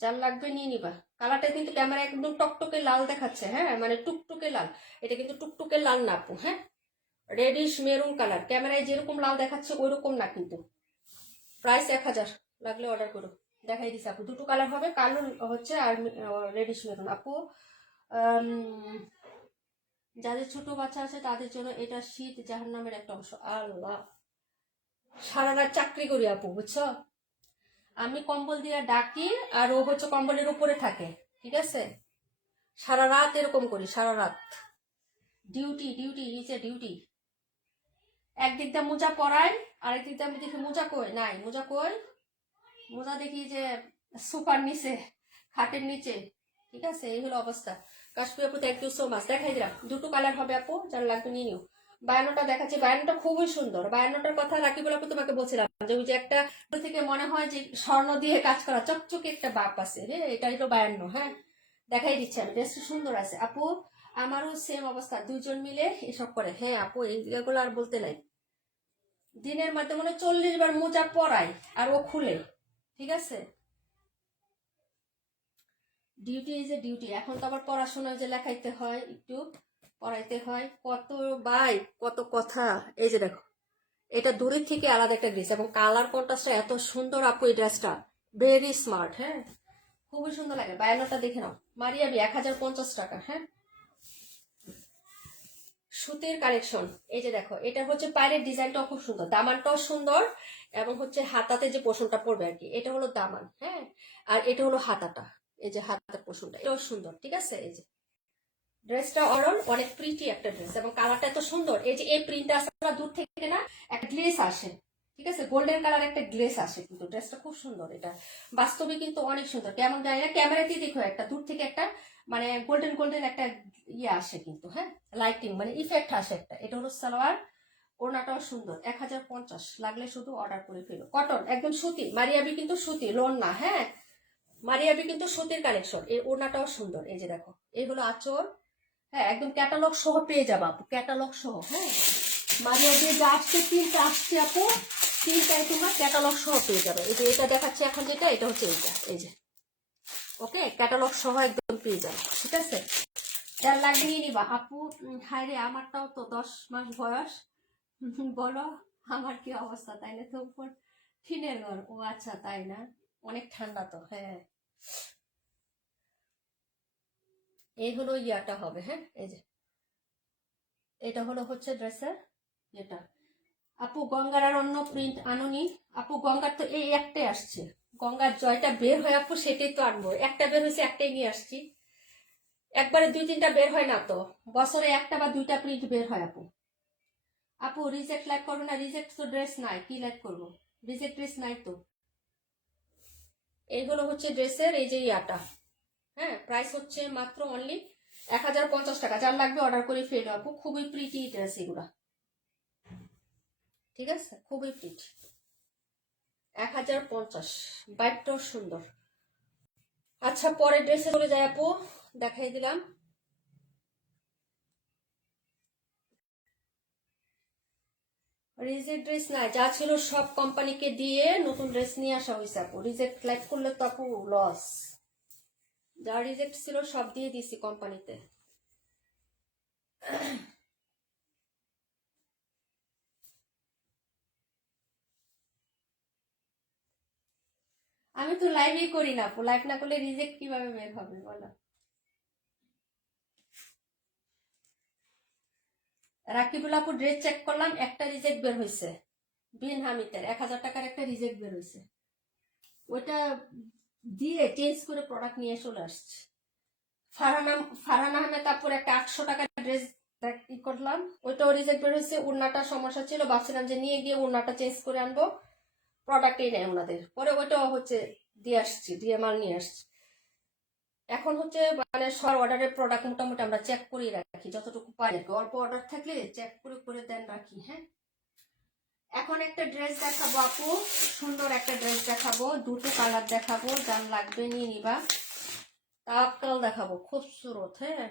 যার লাগবে নিয়ে নিবা। কালারটা কিন্তু ক্যামেরা একদম টকটকে লাল দেখাচ্ছে। হ্যাঁ, মানে টুকটুকে লাল। এটা কিন্তু টুকটুকে লাল না আপু। হ্যাঁ, রেডিশ মেরুন কালার, ক্যামেরায় যেরকম লাল দেখাচ্ছে ওই রকম না কিন্তু। প্রাইস 1000, লাগলে অর্ডার করো। দেখাই দিছি আপু, দুটো কালার হবে, কালো হচ্ছে আর রেডিশ মেরুন আপু। যাদের ছোট বাচ্চা আছে তাদের জন্য এটা শীত জাহান্নামের একটা অংশ। আল্লাহ, সারা রাত চাকরি করি আপু, বুঝছো? আমি কম্বল দিয়ে ডাকি, আর ও হচ্ছে কম্বলের উপরে থাকে, ঠিক আছে? সারা রাত এরকম করি, সারা রাত ডিউটি ডিউটি নিচে ডিউটি। একদিক দিয়ে মোজা পরাই, আরেকদিক দিয়ে আমি দেখি মোজা কই নাই, মোজা কই? মোজা দেখি যে সুপার নিচে, খাটের নিচে। ঠিক আছে, এই হলো অবস্থা। কাশ্মীর আপু, থ্যাংক ইউ সো মাচ। দেখাই দিলাম, দুটো কালার হবে আপু, যার লাগবে নিয়ে নিও। বায়ানোটা দেখাচ্ছি, বায়ানোটা খুবই সুন্দর। বায়ানোটার কথা রাকিবুল আপু তোমাকে বলছিলাম, যে ওই যে একটা থেকে মনে হয় যে স্বর্ণ দিয়ে কাজ করা, চকচকে একটা বাপ আছে। হ্যাঁ, এটা হলো বায়ান্ন। হ্যাঁ, দেখাই দিচ্ছি আমি, ড্রেসটা সুন্দর আছে আপু। আমারও সেম অবস্থা, দুইজন মিলে এসব করে। হ্যাঁ আপু, এই জায়গাগুলো আর বলতে নাই। দিনের মধ্যে মনে 40 বার মোজা পরাই, আর ও খুলে। ঠিক আছে, ডিউটি ইজ এ ডিউটি। এখন তো আবার পড়াশোনায় যে লেখাইতে হয়, একটু পড়াইতে হয়, কত বাই কত কথা। এই যে দেখো, এটা দূরের থেকে আলাদা একটা ড্রেস, এবং কালার কন্ট্রাস্টটা এত সুন্দর আপু। এই ড্রেসটা ভেরি স্মার্ট। হ্যাঁ, খুবই সুন্দর লাগে। বায়ানোটা দেখে নাও, মারিয়াবি 1050 টাকা। হ্যাঁ, সুতির কালেকশন। এই যে দেখো, এটা হচ্ছে পায়ের ডিজাইনটাও খুব সুন্দর, দামানটাও সুন্দর, এবং হচ্ছে হাতাতে যে পোষণটা পড়বে আর কি, এটা হলো দামান। হ্যাঁ, আর এটা হলো হাতাটা। এই যে হাতার পোষণটা এটাও সুন্দর, ঠিক আছে? এই যে ড্রেসটা ওভারঅল অনেক প্রিটি একটা ড্রেস, এবং কালারটা এত সুন্দর। এই যে এই প্রিন্টটা আসলে দূর থেকে না, একটা গ্লেস আসে, ঠিক আছে? গোল্ডেন কালার একটা গ্লেস আসে, কিন্তু ড্রেসটা খুব সুন্দর। এটা বাস্তবে কিন্তু অনেক সুন্দর, কেমন জানি না, ক্যামেরাতে দেখো একটা দূর থেকে একটা মানে গোল্ডেন গোল্ডেন একটা ইয়ে আসে কিন্তু। হ্যাঁ, লাইটিং মানে ইফেক্ট আসে একটা। এটা হলো সালোয়ার, ওড়নাটাও সুন্দর, 1050, লাগলে শুধু অর্ডার করে ফেলো। কটন, একদম সুতি, মারিয়াবি কিন্তু সুতি, লোন না। হ্যাঁ, মারিয়াবি কিন্তু সুতির কালেকশন। এই ওড়নাটাও সুন্দর, এই যে দেখো, এই হলো আঁচল। হ্যাঁ, একদম ক্যাটালগ সহ পেয়ে যাবো আপু, ক্যাটালগ সহ। হ্যাঁ, মারিয়াবি যা আসছে, তিনটা আসছে আপু, তিনটাই তোমার ক্যাটালগ সহ পেয়ে যাবে। এই যে এটা দেখাচ্ছে এখন, যেটা এটা হচ্ছে এইটা, এই যে ওকে, ক্যাটালগ সহ একদম পেয়ে যাবে। ঠিক আছে, যার লাগবে নিয়ে নিবা আপু। হায় রে, আমারটাও তো 10 মাস বয়স। বলো আমার কি অবস্থা, তাইলে তো উপর টিনের ঘর। ও আচ্ছা, তাই না, অনেক ঠান্ডা তো। হ্যাঁ, এই হলো ইয়াটা হবে। হ্যাঁ, এই যে এটা হলো হচ্ছে ড্রেসের যেটা। আপু গঙ্গার আর অন্য প্রিন্ট আনুনি? আপু গঙ্গার তো এই একটাই আসছে, গঙ্গার জয়টা বের হয় আপু, সেটাই তো আনবো। একটা বের হয়েছে, একটাই নিয়ে আসছি। একবারে 2-3টা বের হয় না তো, বছরে একটা বা 2টা প্রিন্ট বের হয় আপু। আপু রিজেক্ট লাইক করো না, রিজেক্ট তো ড্রেস নাই, কি লাইক করবো, রিজেক্ট ড্রেস নাই তো। এইগুলো হচ্ছে ড্রেসের এই যে ইয়াটা। হ্যাঁ, প্রাইস হচ্ছে মাত্র অনলি 1050 টাকা। যার লাগবে অর্ডার করে ফেলো আপু, খুবই প্রিটি ড্রেস এগুলা। ঠিক আছে, খুবই প্রিটি। 1050, বাইকটাও সুন্দর। আচ্ছা, পরের ড্রেসে চলে যায় আপু, দেখাই দিলাম। রিজেক্ট ড্রেস নাই, যা ছিল সব কোম্পানিকে দিয়ে নতুন ড্রেস নিয়ে আসা হয়েছে আপু। রিজেক্ট লাইক করলে তো আপু লস। যা রিজেক্ট ছিল সব দিয়ে দিছি কোম্পানিতে। আমি তো লাইভই করি না আপু, লাইভ না করলে রিজেক্ট কিভাবে বের হবে বলো। রাকিবুল আপু ড্রেস চেক করলাম, একটা রিজেক্ট বের হয়েছে। বিন হামিদের 1000 টাকার একটা রিজেক্ট বের হয়েছে, ওইটা দিয়ে চেঞ্জ করে প্রোডাক্ট নিয়ে চলে আসছে। ফারহান আহমেদ আপুর একটা 800 টাকার ড্রেস ই করলাম, ওইটাও রিজেক্ট বের হয়েছে। উন্নাটা সমস্যা ছিল, ভাবছিলাম যে নিয়ে গিয়ে উন্নাটা চেঞ্জ করে আনবো, প্রোডাক্টই নেই ওনাদের। পরে ওইটাও হচ্ছে দিয়ে আসছি, দিয়ে মাল নিয়ে আসছি। এখন হচ্ছে মানে সব অর্ডারের প্রোডাক্ট মোটামুটি আমরা চেক করে রাখি যতটুকু পাই আর কি। অল্প অর্ডার থাকলে চেক করে করে দেন রাখি। হ্যাঁ, এখন একটা ড্রেস দেখাবো আপু, সুন্দর একটা ড্রেস দেখাবো, দুটো কালার দেখাবো, যার লাগবে নিয়ে নিবা। তাওয়াক্কাল দেখাবো, খুবসুরত। হ্যাঁ,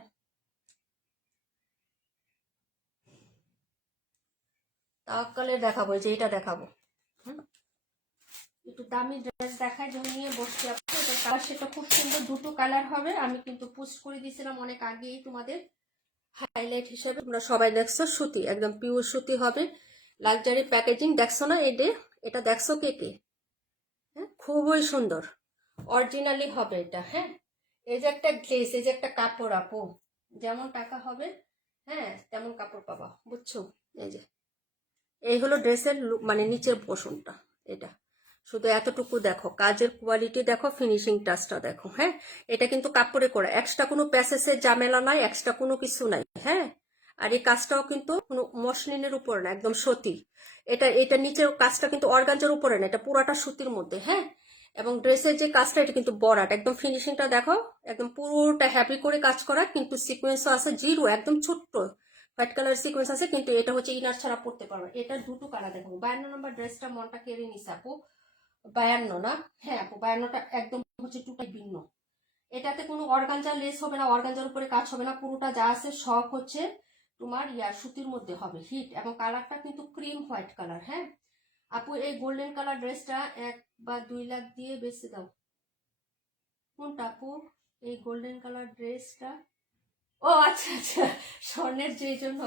তাওয়াক্কালের দেখাবো, এই যে এটা দেখাবো। হুম, একটু দামি ড্রেস দেখায় যেমন নিয়ে বসছি আপু। এটা কালার, সেটা খুব সুন্দর, দুটো কালার হবে। আমি কিন্তু পোস্ট করে দিয়েছিলাম অনেক আগেই তোমাদের, হাইলাইট হিসেবে। তোমরা সবাই দেখছো, সুতি, একদম পিওর সুতি হবে, লাক্সারি প্যাকেজিং। দেখছো না এই ডে, এটা দেখছো কে কে? হ্যাঁ, খুবই সুন্দর, অরিজিনালি হবে এটা। হ্যাঁ, এই যে একটা গ্লেস, এই যে একটা কাপড় আপু, যেমন টাকা হবে হ্যাঁ তেমন কাপড় পাবা, বুঝছো। এই যে এই হলো ড্রেসের মানে নিচের পোর্শনটা। এটা শুধু এতটুকু দেখো, কাজের কোয়ালিটি দেখো, ফিনিশিং টাচটা দেখো। হ্যাঁ, এটা কিন্তু কাপড়ে করা, এক্সট্রা কোনো প্যাসেসের ঝামেলা নাই, এক্সট্রা কোনো কিছু নাই। হ্যাঁ, আর এই কাজটাও কিন্তু কোনো মসলিনের উপরে না, একদম সুতি। এটা এটা নিচের কাজটা কিন্তু অর্গানজার উপরে না, এটা পুরাটা সুতির মধ্যে। হ্যাঁ, এবং ড্রেসের যে কাজটা, এটা কিন্তু বরাট, একদম ফিনিশিংটা দেখো, একদম পুরোটা হ্যাপি করে কাজ করা, কিন্তু সিকোয়েন্সও আছে জিরো, একদম ছোট্ট হোয়াইট কালার সিকোয়েন্স আছে। কিন্তু এটা হচ্ছে ইনার ছাড়া পড়তে পারবে। এটা দুটো কালার দেখো। 52 নম্বর ড্রেসটা মনটা কেড়ে নিছে আপু। 52 না? হ্যাঁ আপু, 52টা একদম হচ্ছে টুটাই ভিন্ন। এটাতে কোনো অর্গানজা লেস হবে না, অর্গানজার উপরে কাজ হবে না, পুরোটা যা আছে সব হচ্ছে তোমার সুতির মধ্যে হবে, হিট। এবং কালারটা কিন্তু ক্রিম হোয়াইট কালার। হ্যাঁ আপু, এই গোল্ডেন কালার ড্রেসটা 1 বা 2 লাখ দিয়ে বেচে দাও। কোনটা আপু? এই গোল্ডেন কালার ড্রেসটা? ও আচ্ছা আচ্ছা, স্বর্ণের যে জন্য।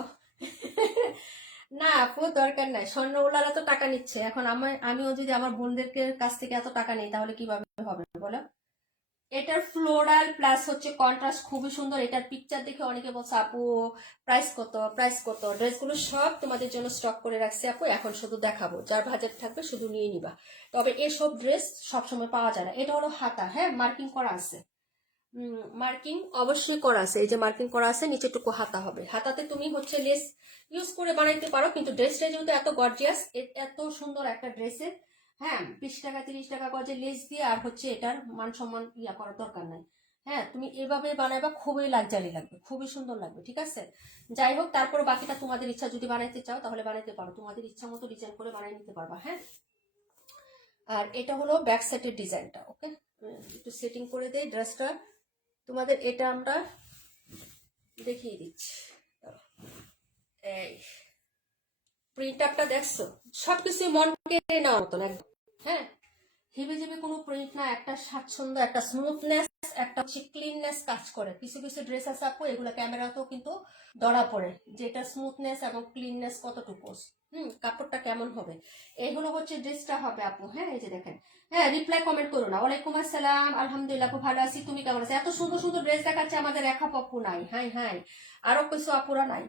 না আপু, দরকার নাই, স্বর্ণওয়ালারা তো টাকা নিচ্ছে এখন। আমিও যদি আমার বোনদেরকে কাছ থেকে এত টাকা নেই, তাহলে কিভাবে হবে বলো। এটার ফ্লোরাল প্লাস হচ্ছে কন্ট্রাস্ট খুবই সুন্দর। এটার পিকচার দেখে অনেকে বলছে আপু প্রাইস কত, প্রাইস কত। ড্রেসগুলো সব তোমাদের জন্য স্টক করে রাখছি আপু, এখন শুধু দেখাবো, যার বাজেট থাকবে শুধু নিয়ে নিবা। তবে এসব ড্রেস সবসময় পাওয়া যায় না। এটা হলো হাতা, হ্যাঁ, মার্কিং করা আছে। মার্কিং অবশ্যই করা আছে, এই যে মার্কিং করা আছে, নিচেটুকু হাতা হবে। হাতাতে তুমি হচ্ছে লেস ইউজ করে বানাইতে পারো, কিন্তু ড্রেসটা যেহেতু এত গর্জিয়াস, এত সুন্দর একটা ড্রেসে হ্যাঁ 20 টাকা 30 টাকা গজে লেস দিয়ে আর হচ্ছে এটার মান সম্মান ইয়া করার দরকার নাই। হ্যাঁ, তুমি এভাবে বানাইবা, খুবই লাক্সারি লাগবে, খুবই সুন্দর লাগবে, ঠিক আছে। যাই হোক, তারপর বাকিটা তোমাদের ইচ্ছা, যদি বানাইতে চাও তাহলে বানাইতে পারো, তোমাদের ইচ্ছা মতো ডিজাইন করে বানিয়ে নিতে পারবা। হ্যাঁ, আর এটা হলো ব্যাক সাইডের ডিজাইনটা। ওকে, একটু সেটিং করে দেই ড্রেসটা তোমাদের। এটা আমরা দেখিয়ে দিচ্ছি। এই প্রিন্ট আপটা দেখছো, সবকিছু মন কেড়ে নেওয়ার মতন একদম। হ্যাঁ, হিবে জিবে কোনো প্রিন্ট না, একটা স্বাচ্ছন্দ্য, একটা স্মুথনেস, একটা হচ্ছে ক্লিননেস কাজ করে। কিছু কিছু ড্রেস আছে আপু, এগুলো ক্যামেরাতেও কিন্তু ধরা পড়ে যে এটা স্মুথনেস এবং ক্লিননেস কতটুকু, কাপড়টা কেমন হবে। এইগুলো হচ্ছে ড্রেসটা হবে আপু। হ্যাঁ, এই যে দেখেন। হ্যাঁ, রিপ্লাই কমেন্ট করো না। ওয়ালাইকুম আসসালাম, আলহামদুলিল্লাহ আপু ভালো আছি, তুমি কেমন আছো? এত সুন্দর সুন্দর ড্রেস দেখাচ্ছে আমাদের, একা আপু নাই। হ্যাঁ হ্যাঁ, আরো কিছু আপুরা নাই,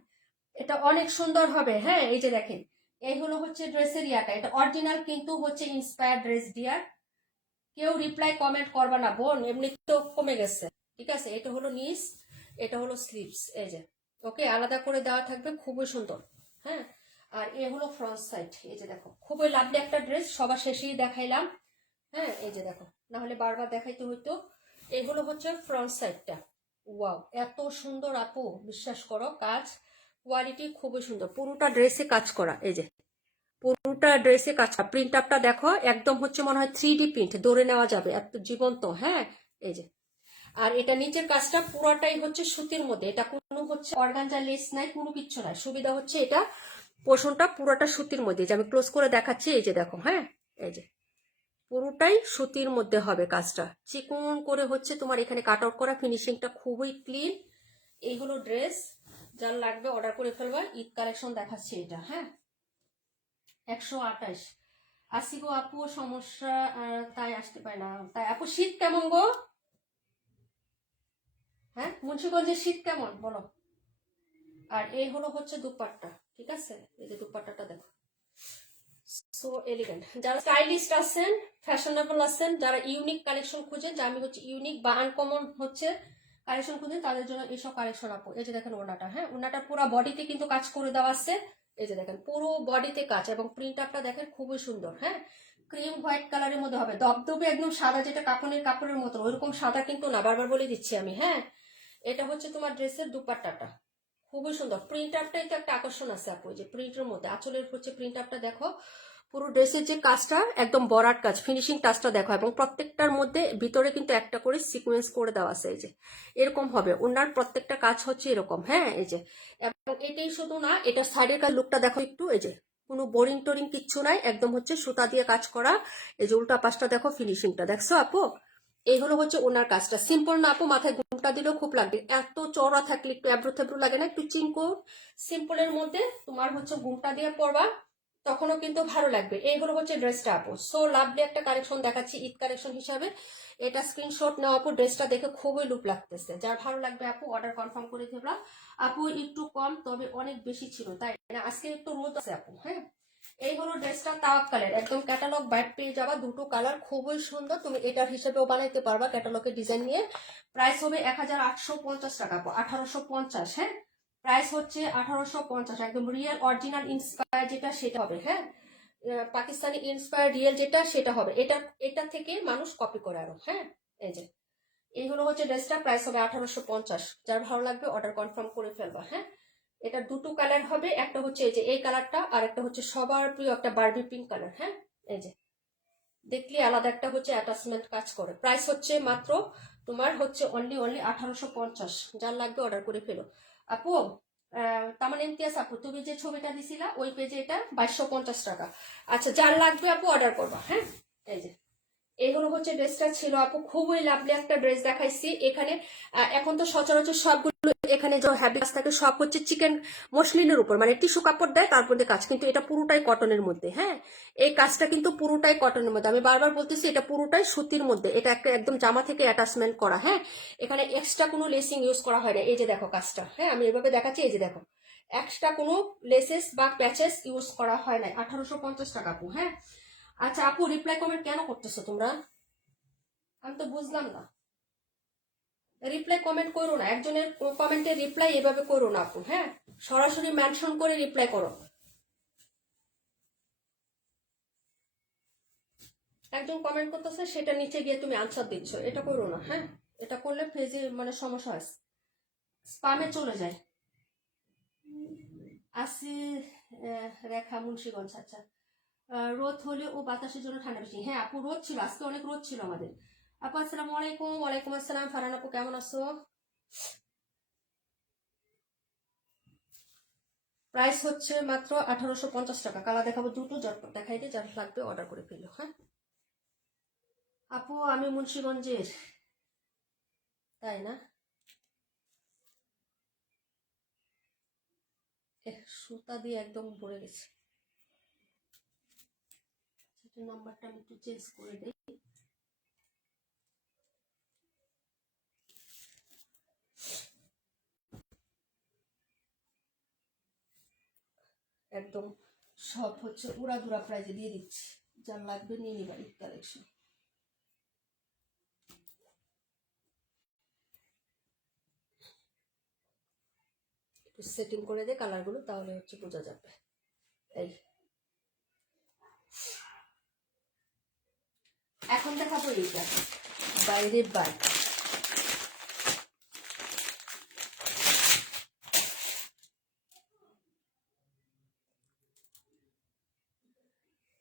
এটা অনেক সুন্দর হবে। হ্যাঁ, এই যে দেখেন, এই হলো হচ্ছে ড্রেসের ইয়াটা, এটা অরিজিনাল কিন্তু হচ্ছে ইন্সপায়ার ড্রেস ডিয়ার। কেউ রিপ্লাই কমেন্ট করবা না বোন, এমনি তো কমে গেছে, ঠিক আছে। এটা হলো নিস, এটা হলো স্লিভস, এই যে। ওকে, আলাদা করে দেওয়া থাকবে, খুবই সুন্দর। হ্যাঁ, আর এ হলো ফ্রন্ট সাইড, এই যে দেখো, খুবই লাভলি একটা ড্রেস, সবার শেষেই দেখাইলাম। হ্যাঁ, এই যে দেখো, না হলে বারবার দেখাইতে হইতো। এগুলো হচ্ছে ফ্রন্ট সাইডটা। ওয়াও, এত সুন্দর আপু, বিশ্বাস করো, কাজ কোয়ালিটি খুবই সুন্দর, পুরোটা ড্রেসে কাজ করা। এই যে পুরোটা ড্রেসে কাজ করা, প্রিন্ট আপটা দেখো, একদম হচ্ছে মনে হয় 3D প্রিন্ট, ধরে নেওয়া যাবে, এত জীবন্ত। হ্যাঁ, এই যে। আর এটা নিচের কাজটা পুরাটাই হচ্ছে সুতির মধ্যে, এটা কোনো হচ্ছে অর্গানজা লেস নাই, কোনো কিচ্ছু নাই। সুবিধা হচ্ছে এটা পোষণটা পুরোটা সুতির মধ্যে, যে আমি ক্লোজ করে দেখাচ্ছি, এই যে দেখো। হ্যাঁ, এই যে পুরোটাই সুতির মধ্যে হবে কাজটা, চিকন করে হচ্ছে তোমার এখানে কাট আউট করা, ফিনিশিংটা খুবই ক্লিন। এই হলো ড্রেস, যার লাগবে অর্ডার করে ফেলবা। ঈদ কালেকশন দেখাচ্ছি এটা। হ্যাঁ, 128 আসি গো আপু, সমস্যা তাই আসতে পারে না। তাই আপু, শীত কেমন গো? হ্যাঁ, মুন্সিগঞ্জের শীত কেমন বলো। আর এই হলো হচ্ছে দুপাট্টা, ঠিক আছে। এই যে দুপাট্টাটা দেখো, সো এলিগেন্ট। যারা স্টাইলিস্ট আছেন, ফ্যাশনেবল আছেন, যারা ইউনিক কালেকশন খুঁজেন, যে আমি হচ্ছে ইউনিক বা আনকমন হচ্ছে কালেকশন খুঁজেন, তাদের জন্য এইসব কালেকশন আপু। এই যে দেখেন ওনাটা, হ্যাঁ, ওনাটা পুরো বডিতে কিন্তু কাজ করে দেওয়া আছে। এই যে দেখেন, পুরো বডিতে কাজ, এবং প্রিন্ট আপটা দেখেন খুবই সুন্দর। হ্যাঁ, ক্রিম হোয়াইট কালারের মধ্যে হবে, দবদবে একদম সাদা, যেটা কাপড়ের মতো, ওইরকম সাদা কিন্তু না, বারবার বলে দিচ্ছি আমি। হ্যাঁ, এটা হচ্ছে তোমার ড্রেসের দুপাট্টাটা, খুবই সুন্দর। প্রিন্ট আপটাই তো একটা আকর্ষণ আছে আপু, যে প্রিন্টের মধ্যে আঁচলের হচ্ছে প্রিন্ট আপটা দেখো, পুরো ড্রেসের যে কাজটা একদম বরাট কাজ, ফিনিশিং টাচটা দেখো, এবং প্রত্যেকটার মধ্যে ভিতরে কিন্তু একটা করে সিকোয়েন্স করে দেওয়া আছে। এই যে এরকম হবে, ওনার প্রত্যেকটা কাজ হচ্ছে এরকম। হ্যাঁ, এই যে, এবং এটাই শুধু না, এটা সাইডের কাজ লুকটা দেখো একটু। এই যে কোনো বোরিং টোরিং কিচ্ছু নাই, একদম হচ্ছে সুতা দিয়ে কাজ করা। এই যে উল্টা পাশটা দেখো, ফিনিশিংটা দেখছো আপু। এই হলো হচ্ছে ওনার কাজটা, সিম্পল না আপু, মাথায় ঘুমটা দিলেও খুব লাগবে। এত চওড়া থাকলে একটু অ্যাব্রো থ্যাব্রো লাগে না, একটু চিঙ্কু সিম্পলের মধ্যে তোমার হচ্ছে ঘুমটা দিয়ে পরবা, তখনও কিন্তু ভালো লাগবে। এই হলো হচ্ছে ড্রেসটা আপু, সো লাভলি একটা কালেকশন দেখাচ্ছি ঈদ কালেকশন হিসাবে। এটা স্ক্রিনশট নেওয়া আপু, ড্রেসটা দেখে খুবই লুক লাগতেছে, যার ভালো লাগবে আপু অর্ডার কনফার্ম করে দেবা। আপু একটু কম, তবে অনেক বেশি ছিল, তাই না? আজকে একটু রোদ আছে আপু। হ্যাঁ, এই হলো ড্রেসটা, তাওয়াক্কালের একদম ক্যাটালগ বাইট পেয়ে যাবা, দুটো কালার খুবই সুন্দর, তুমি এটার হিসেবেও বানাইতে পারবা ক্যাটালগের ডিজাইন নিয়ে। প্রাইস হবে 1850 টাকা, 1850। হ্যাঁ, প্রাইস হচ্ছে 1850, একদম রিয়েল অরিজিনাল ইন্সপায়ার যেটা সেটা হবে। হ্যাঁ, পাকিস্তানি ইন্সপায়ার রিয়েল যেটা সেটা হবে, এটা থেকে মানুষ কপি করে আরো। হ্যাঁ, এই যে এই হলো হচ্ছে ড্রেসটা, প্রাইস হবে 1850। যার ভালো লাগবে অর্ডার কনফার্ম করে ফেলবা। হ্যাঁ, এটা দুটো কালার হবে, একটা হচ্ছে এই যে এই কালারটা, আর একটা হচ্ছে সবার প্রিয় একটা বারবি পিঙ্ক কালার। হ্যাঁ, এই যে দেখলে আলাদা একটা হচ্ছে অ্যাটাচমেন্ট কাজ করে। প্রাইস হচ্ছে মাত্র তোমার হচ্ছে অনলি 1850। যার লাগবে অর্ডার করে ফেলো আপু। তামান ইমতিয়াজ আপু, তুমি যে ছবিটা দিছিলা ওই পেজে এটা 2250 টাকা। আচ্ছা, যার লাগবে আপু অর্ডার করবা। হ্যাঁ, এই যে এগুলো হচ্ছে ড্রেসটা ছিল আপু, খুবই লাভলি একটা ড্রেস দেখাইছি এখানে। এখন তো সচরাচর সবগুলো এখানে যে হ্যাভি কাজ থাকে সব হচ্ছে চিকেন মসলিনের উপর, মানে টিস্যু কাপড় দেয় তারপর দিয়ে কাজ, কিন্তু এটা পুরোটাই কটনের মধ্যে। হ্যাঁ, এই কাজটা কিন্তু পুরোটাই কটনের মধ্যে, আমি বারবার বলতেছি এটা পুরোটাই সুতির মধ্যে, এটা একটা একদম জামা থেকে অ্যাটাচমেন্ট করা। হ্যাঁ, এখানে এক্সট্রা কোনো লেসিং ইউজ করা হয় না। এই যে দেখো কাজটা, হ্যাঁ আমি এভাবে দেখাচ্ছি, এই যে দেখো এক্সট্রা কোনো লেসেস বা প্যাচেস ইউজ করা হয় না। 1850 টাকা আপু। হ্যাঁ, আচ্ছা আপু, রিপ্লাই কমেন্ট কেন করতেছো তোমরা? আমি তো বুঝলাম না। রিপ্লাই কমেন্ট করো না, একজনের কমেন্টে রিপ্লাই এভাবে করো না আপু। হ্যাঁ, সরাসরি মেনশন করে রিপ্লাই করো। একজন কমেন্ট করতেছে, সেটা নিচে গিয়ে তুমি আনসার দিচ্ছ, এটা করো না। হ্যাঁ, এটা করলে ফেজে মানে সমস্যা হয়, স্পামে চলে যায়। আসি রেখা মুন্সিগঞ্জ। আচ্ছা, রোদ হলে ও বাতাসের জন্য ঠান্ডা বেশি। হ্যাঁ আপু, রোদ ছিল, আজকে অনেক রোদ ছিল আমাদের। আপু আসসালামু আলাইকুম। ওয়ালাইকুম আসসালাম। ফারহান আপু কেমন আছো? প্রাইস হচ্ছে মাত্র 1850 টাকা। কালার দেখাবো দুটো, জটপট দেখাই দিয়ে যার লাগবে অর্ডার করে ফেলো। হ্যাঁ আপু, আমি মুন্সিগঞ্জের। তাই না? সুতা দিয়ে একদম ভরে গেছে। নাম্বারটা আমি একটু চেঞ্জ করে দিই। একদম সব হচ্ছে উড়াধুরা প্রাইজে দিয়ে দিচ্ছি, যার লাগবে নিয়ে নিবা। ঈদ কালেকশন একটু সেটিং করে দে কালারগুলো, তাহলে হচ্ছে বোঝা যাবে। এই এখন দেখাবো এইটা, বাইরে বাইক।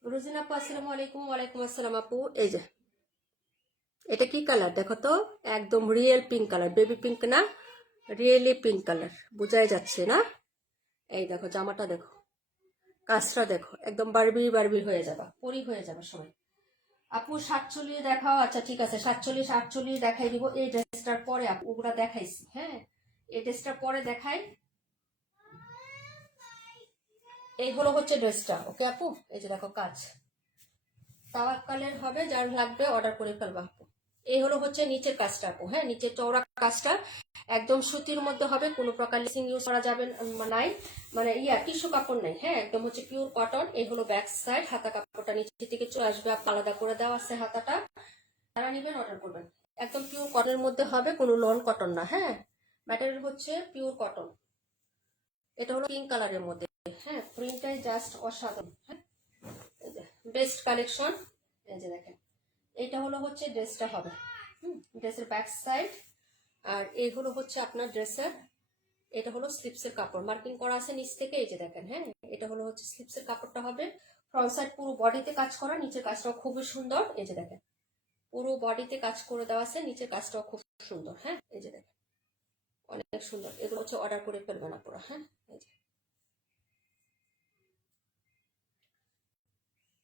রোজিনা আপু আসসালামু আলাইকুম। ওয়ালাইকুম আসসালাম আপু। এই যে এটা কি কালার দেখো তো, একদম real pink colour, baby pink না, রিয়েলি পিঙ্ক কালার, বোঝাই যাচ্ছে না? এই দেখো জামাটা দেখো, কাজটা দেখো, একদম বারবি বারবি হয়ে যাবা, পরি হয়ে যাবে সবাই। আপু 47 দেখাও। আচ্ছা ঠিক আছে, 47 48 দেখাই দিব। এই ড্রেসটার পরে আপু ওগুলা দেখাইছি। হ্যাঁ এই ড্রেসটার পরে দেখাই। এই হলো হচ্ছে ড্রেসটা। ওকে আপু, এই যে দেখো কাজ তাওয়াক্কালের হবে, যার লাগবে অর্ডার করে ফেলবা আপু। এই হলো হচ্ছে নিচের কাজটা আপু। হ্যাঁ নিচের চওড়া কাজটা একদম সুতির মধ্যে হবে, কোনো প্রকার লেসিং ইউজ করা যাবে নাই, মানে টিস্যু কাপড় নেই। হ্যাঁ একদম হচ্ছে পিওর কটন। এই হলো ব্যাক সাইড, হাতা কাপড়টা নিচে থেকে চলে আসবে, আলাদা করে দেওয়া আছে হাতাটা। যারা নিবেন অর্ডার করবেন। একদম পিওর কটনের মধ্যে হবে, কোনো লন কটন না। হ্যাঁ ম্যাটেরিয়াল হচ্ছে পিওর কটন। এটা হলো পিঙ্ক কালারের মধ্যে। হ্যাঁ প্রিন্টটাই জাস্ট অসাধারণ। হ্যাঁ বেস্ট কালেকশন। এই যে দেখেন, এটা হলো হচ্ছে ড্রেসটা হবে, ড্রেসের ব্যাক সাইড। আর এইগুলো হচ্ছে আপনার ড্রেসের, এটা হলো স্লিপসের কাপড়, মার্কিং করা আছে নিচ থেকে। এই যে দেখেন, হ্যাঁ এটা হলো হচ্ছে স্লিপসের কাপড়টা হবে। ফ্রন্ট সাইড পুরো বডিতে কাজ করা, নিচের কাজটাও খুবই সুন্দর। এই যে দেখেন, পুরো বডিতে কাজ করে দেওয়া আছে, নিচের কাজটাও খুব সুন্দর। হ্যাঁ এই যে দেখেন, অনেক সুন্দর। এগুলো হচ্ছে অর্ডার করে ফেলবেন আপনারা। হ্যাঁ এই যে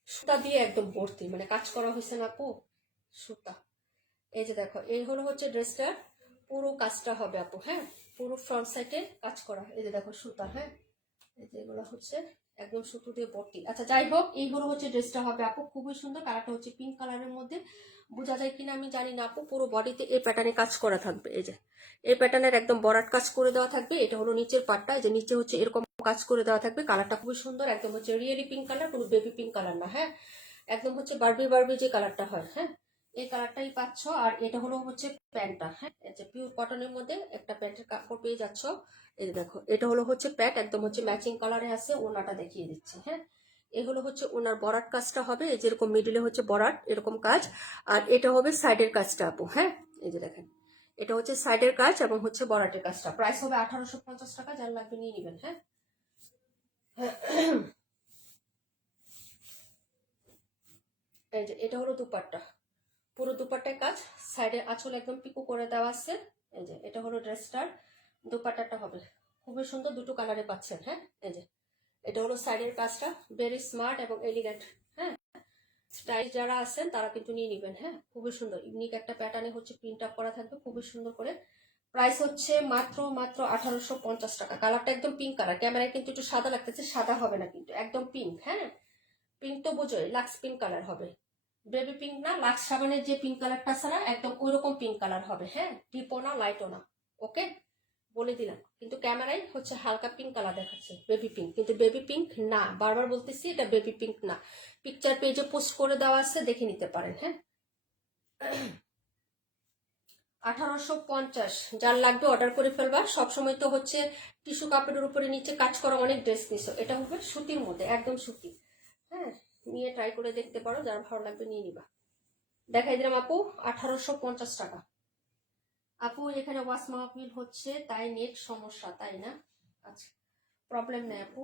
সুতা দিয়ে একদম ভর্তি, মানে কাজ করা হয়েছে না আপু, সুতা। এই যে দেখো, এই হলো হচ্ছে ড্রেসটার পুরো কাজটা হবে আপু। হ্যাঁ পুরো ফ্রন্ট সাইডে কাজ করা। এই যে দেখো সুতা। হ্যাঁ এই যে এগুলো হচ্ছে একদম সুতো দিয়ে ভর্তি। আচ্ছা যাই হোক, এইগুলো হচ্ছে ড্রেসটা হবে আপু, খুবই সুন্দর। কালারটা হচ্ছে পিঙ্ক কালারের মধ্যে, বোঝা যায় কিনা আমি জানি না আপু। পুরো বডিতে এই প্যাটার্নে কাজ করা থাকবে। এই যে এই প্যাটার্নের একদম বরাট কাজ করে দেওয়া থাকবে। এটা হলো নিচের পার্টটা, যে নিচে হচ্ছে এরকম কাজ করে দেওয়া থাকবে। কালারটা খুবই সুন্দর, একদম হচ্ছে রিয়েলি পিঙ্ক কালার, কোনো বেবি পিঙ্ক কালার না। হ্যাঁ একদম হচ্ছে বারবি বারবি যে কালারটা হয়। হ্যাঁ এই কালারটাই পাচ্ছ। আর এটা হলো হচ্ছে প্যান্টটা। হ্যাঁ পিওর কটনের মধ্যে একটা প্যান্টের কাপড় পেয়ে যাচ্ছ। এই যে দেখো, এটা হলো হচ্ছে প্যান্ট, একদম হচ্ছে ম্যাচিং কালারে আছে। ওনাটা দেখিয়ে দিচ্ছি। হ্যাঁ এগুলো হচ্ছে ওনার বরাট কাজটা হবে, এই যেরকম মিডিলে হচ্ছে বরাট এরকম কাজ। আর এটা হবে সাইডের কাজটা আপু। হ্যাঁ এই যে দেখেন, এটা হচ্ছে সাইডের কাজ এবং হচ্ছে বরাটের কাজটা। প্রাইস হবে 1850 টাকা, যার লাগবে নিয়ে নেবেন। হ্যাঁ এই যে এটা হলো দুপাট্টা, পুরো দুপাট্টায় কাজ, সাইডের আঁচল একদম পিকো করে দেওয়া আছে। এই যে এটা হলো ড্রেসটার দুপাট্টাটা হবে, খুবই সুন্দর, দুটো কালারে পাচ্ছেন। হ্যাঁ এই যে এটা হলো সাইডের কাজটা, ভেরি স্মার্ট এবং এলিগেন্ট। হ্যাঁ স্টাইল যারা আছেন তারা কিন্তু নিয়ে নেবেন। হ্যাঁ খুবই সুন্দর, ইউনিক একটা প্যাটার্নে হচ্ছে প্রিন্ট আপ করা থাকবে, খুবই সুন্দর করে। প্রাইস হচ্ছে মাত্র মাত্র 1850 টাকা। কালারটা একদম পিঙ্ক কালার, ক্যামেরায় কিন্তু একটু সাদা লাগতেছে, সাদা হবে না কিন্তু, একদম পিঙ্ক। হ্যাঁ পিঙ্ক তো বোঝোই, লাক্স পিঙ্ক কালার হবে, বেবি পিঙ্ক না, লাক্স সাবানের যে পিঙ্ক কালারটা ছাড়া একদম ওইরকম পিঙ্ক কালার হবে। হ্যাঁ ডিপও না লাইটও না। ওকে বলে দিলাম, কিন্তু ক্যামেরায় হচ্ছে হালকা পিঙ্ক কালার দেখাচ্ছে, বেবি পিঙ্ক, কিন্তু বেবি পিঙ্ক না, বারবার বলতেছি এটা বেবি পিঙ্ক না। পিকচার পেজে পোস্ট করে দেওয়া আছে, দেখে নিতে পারেন। হ্যাঁ 1850, যার লাগবে অর্ডার করে ফেলবা। সবসময় তো হচ্ছে টিস্যু কাপড়ের উপরে নিচে কাজ করা অনেক ড্রেস নিছো, এটা হবে সুতির মধ্যে, একদম সুতি। হ্যাঁ নিয়ে ট্রাই করে দেখতে পারো, যার ভালো লাগবে নিয়ে নিবা। দেখাই দিলাম আপু, 1850 টাকা। আপু এখানে ওয়াশ মাহফিল হচ্ছে তাই নেট সমস্যা, তাই না? আচ্ছা, প্রবলেম নেই আপু,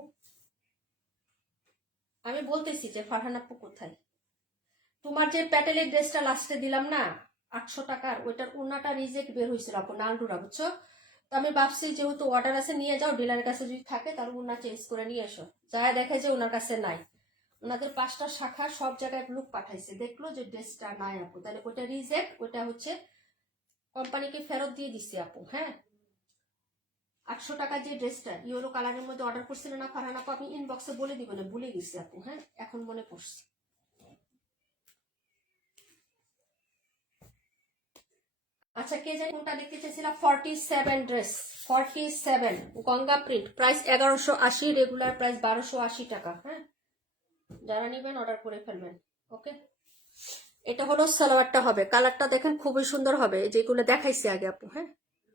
আমি বলতেছি যে ফারহান আপু কোথায়। তোমার যে প্যাটেলের ড্রেসটা লাস্টে দিলাম না 800 টাকার, ওইটার ওনাটা রিজেক্ট বের হয়েছিল আপু, নান্ডুরা, বুঝছো? তো আমি ভাবছি যেহেতু অর্ডার আছে নিয়ে যাও, ডিলারের কাছে যদি থাকে তাহলে ওনা চেঞ্জ করে নিয়ে এসো। যাই দেখে যে ওনার কাছে নাই, ওনাদের 5টা শাখা সব জায়গায় লোক পাঠাইছে, দেখলো যে ড্রেসটা নাই আপু, তাহলে ওইটা রিজেক্ট, ওইটা হচ্ছে কোম্পানিকে ফেরত দিয়ে দিচ্ছি আপু। হ্যাঁ, 800 টাকা যে ড্রেসটা ইয়েলো কালারের মধ্যে অর্ডার করছিলেন না ফারহান আপু, আমি ইনবক্সে বলে দিব না, ভুলে গেছি আপু। হ্যাঁ, এখন মনে পড়ছে। আচ্ছা, কে জানি কোনটা দেখতে চাইছিলাম, 47 dress, 47 Ganga print, price 1180, regular price 1280 টাকা। হ্যাঁ, যারা নিবেন অর্ডার করে ফেলবেন। ওকে, এটা হলো সালোয়ারটা হবে, কালারটা দেখেন খুবই সুন্দর হবে, যেগুলো দেখাইছি আগে আপু। হ্যাঁ,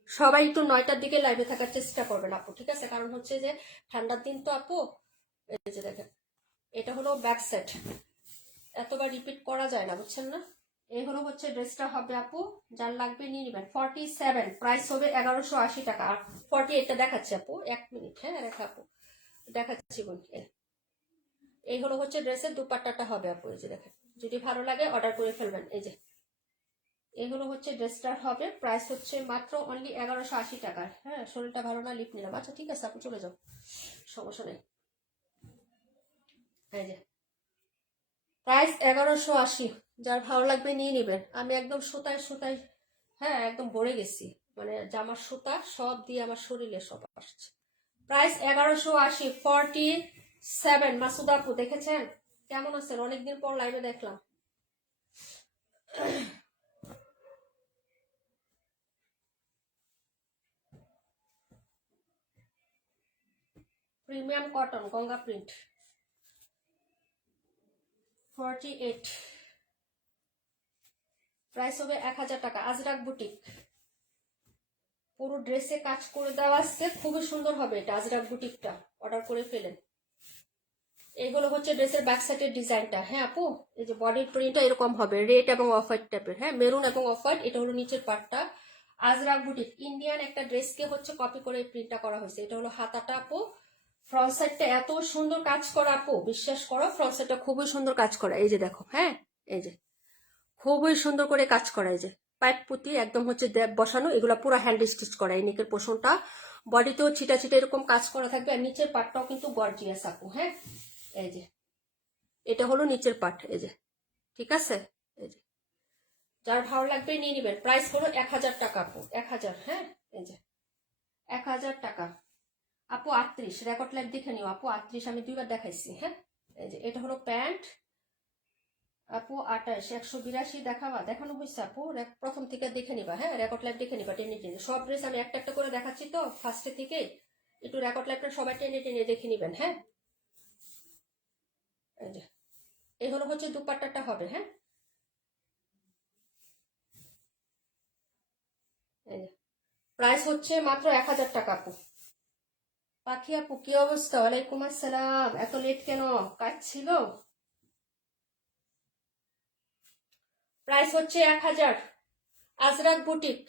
সবাই একটু 9টার দিকে লাইভে থাকার চেষ্টা করবেন আপু, ঠিক আছে? কারণ হচ্ছে যে ঠান্ডার দিন তো আপু। এই যে দেখেন, এটা হলো ব্যাক সেট, এতবার রিপিট করা যায় না, বুঝছেন না? এই হলো হচ্ছে ড্রেসটা হবে আপু, যার লাগবে নিয়ে নেবেন। 47 প্রাইস হবে 1180 টাকা। আর 48টা দেখাচ্ছি আপু, 1 মিনিট। হ্যাঁ রেখা আপু, দেখাচ্ছি বোন। এই হলো হচ্ছে ড্রেসের দুপাট্টাটা হবে আপু, এই যে দেখেন, যদি ভালো লাগে অর্ডার করে ফেলবেন। এই যে এই হলো হচ্ছে ড্রেসটার হবে, প্রাইস হচ্ছে মাত্র অনলি 1180 টাকা। হ্যাঁ, শরীরটা ভালো না, লিপ নিলাম। আচ্ছা ঠিক আছে আপু, চলে যাও, সমস্যা নেই। এই যে প্রাইস 1180, যার ভালো লাগবে নিয়ে নেবেন। আমি একদম সুতায় সুতায়, হ্যাঁ একদম ভরে গেছি, মানে জামার সুতা সব দিয়ে আমার শরীরে সব আসছে। প্রাইস 1180, 47। মাসুদা আপু দেখেছেন? কেমন আছেন? অনেকদিন পর লাইভে দেখলাম। Premium cotton Ganga print, 48, price হবে 1000 টাকা। আজরাক বুটিক, পুরো ড্রেসে কাজ করে দেওয়া আছে, খুবই সুন্দর হবে এটা। আজরাক বুটিকটা অর্ডার করে ফেলেন। এইগুলো হচ্ছে ড্রেসের ব্যাক সাইডের ডিজাইনটা। হ্যাঁ আপু, এই যে বডির প্রিন্টটা এরকম হবে, রেড এবং অফ হোয়াইট টাইপের। হ্যাঁ, মেরুন এবং অফ হোয়াইট, এটা হলো নিচের পার্টটা। আজরাক বুটিক ইন্ডিয়ান একটা ড্রেসকে হচ্ছে কপি করে প্রিন্টটা করা হয়েছে। এটা হলো হাতাটা আপু, ফ্রন্ট সাইডটা এত সুন্দর কাজ করা আপু, বিশ্বাস করো ফ্রন্ট সাইডটা খুবই সুন্দর কাজ করা। এই যে দেখো, হ্যাঁ এই যে খুবই সুন্দর করে কাজ করা। এই যে পাইপ পুঁতি একদম হচ্ছে বসানো, এগুলো পুরো হ্যান্ড স্টিচ করা। এই নেকের পোষণটা, বডিতেও ছিটা ছিটা এরকম কাজ করা থাকবে, আর নিচের পার্টটাও কিন্তু গর্জিয়াস আপু। হ্যাঁ, এই যে এটা হলো নিচের পার্ট। এই যে ঠিক আছে, এই যে যার ভালো লাগবে নিয়ে নেবেন। প্রাইস হলো 1000 টাকা আপু, 1000। হ্যাঁ, এই যে 1000 টাকা আপু। 38 রেকর্ড লাইভ দেখে নিও আপু, 38 আমি 2বার দেখাইছি। হ্যাঁ, এই যে এটা হলো প্যান্ট আপু। 28, 182 দেখাবা, দেখানো হয়েছে আপু, প্রথম থেকে দেখে নিবা। হ্যাঁ, রেকর্ড লাইভ দেখে নিবা টেনে টেনে। সব ড্রেস আমি একটা একটা করে দেখাচ্ছি তো ফার্স্টে থেকে, একটু রেকর্ড লাইভটা সবাই টেনে টেনে দেখে নিবেন। হ্যাঁ, এই যে এই হলো হচ্ছে দুপাট্টাটা হবে। হ্যাঁ, এই যে প্রাইস হচ্ছে মাত্র 1000 টাকা আপু। পাখি আপু কি অবস্থা? ওয়ালাইকুম আসসালাম, এত লেট কেন? কাজ ছিল? প্রাইস হচ্ছে 1000। আজরাক বুটিক,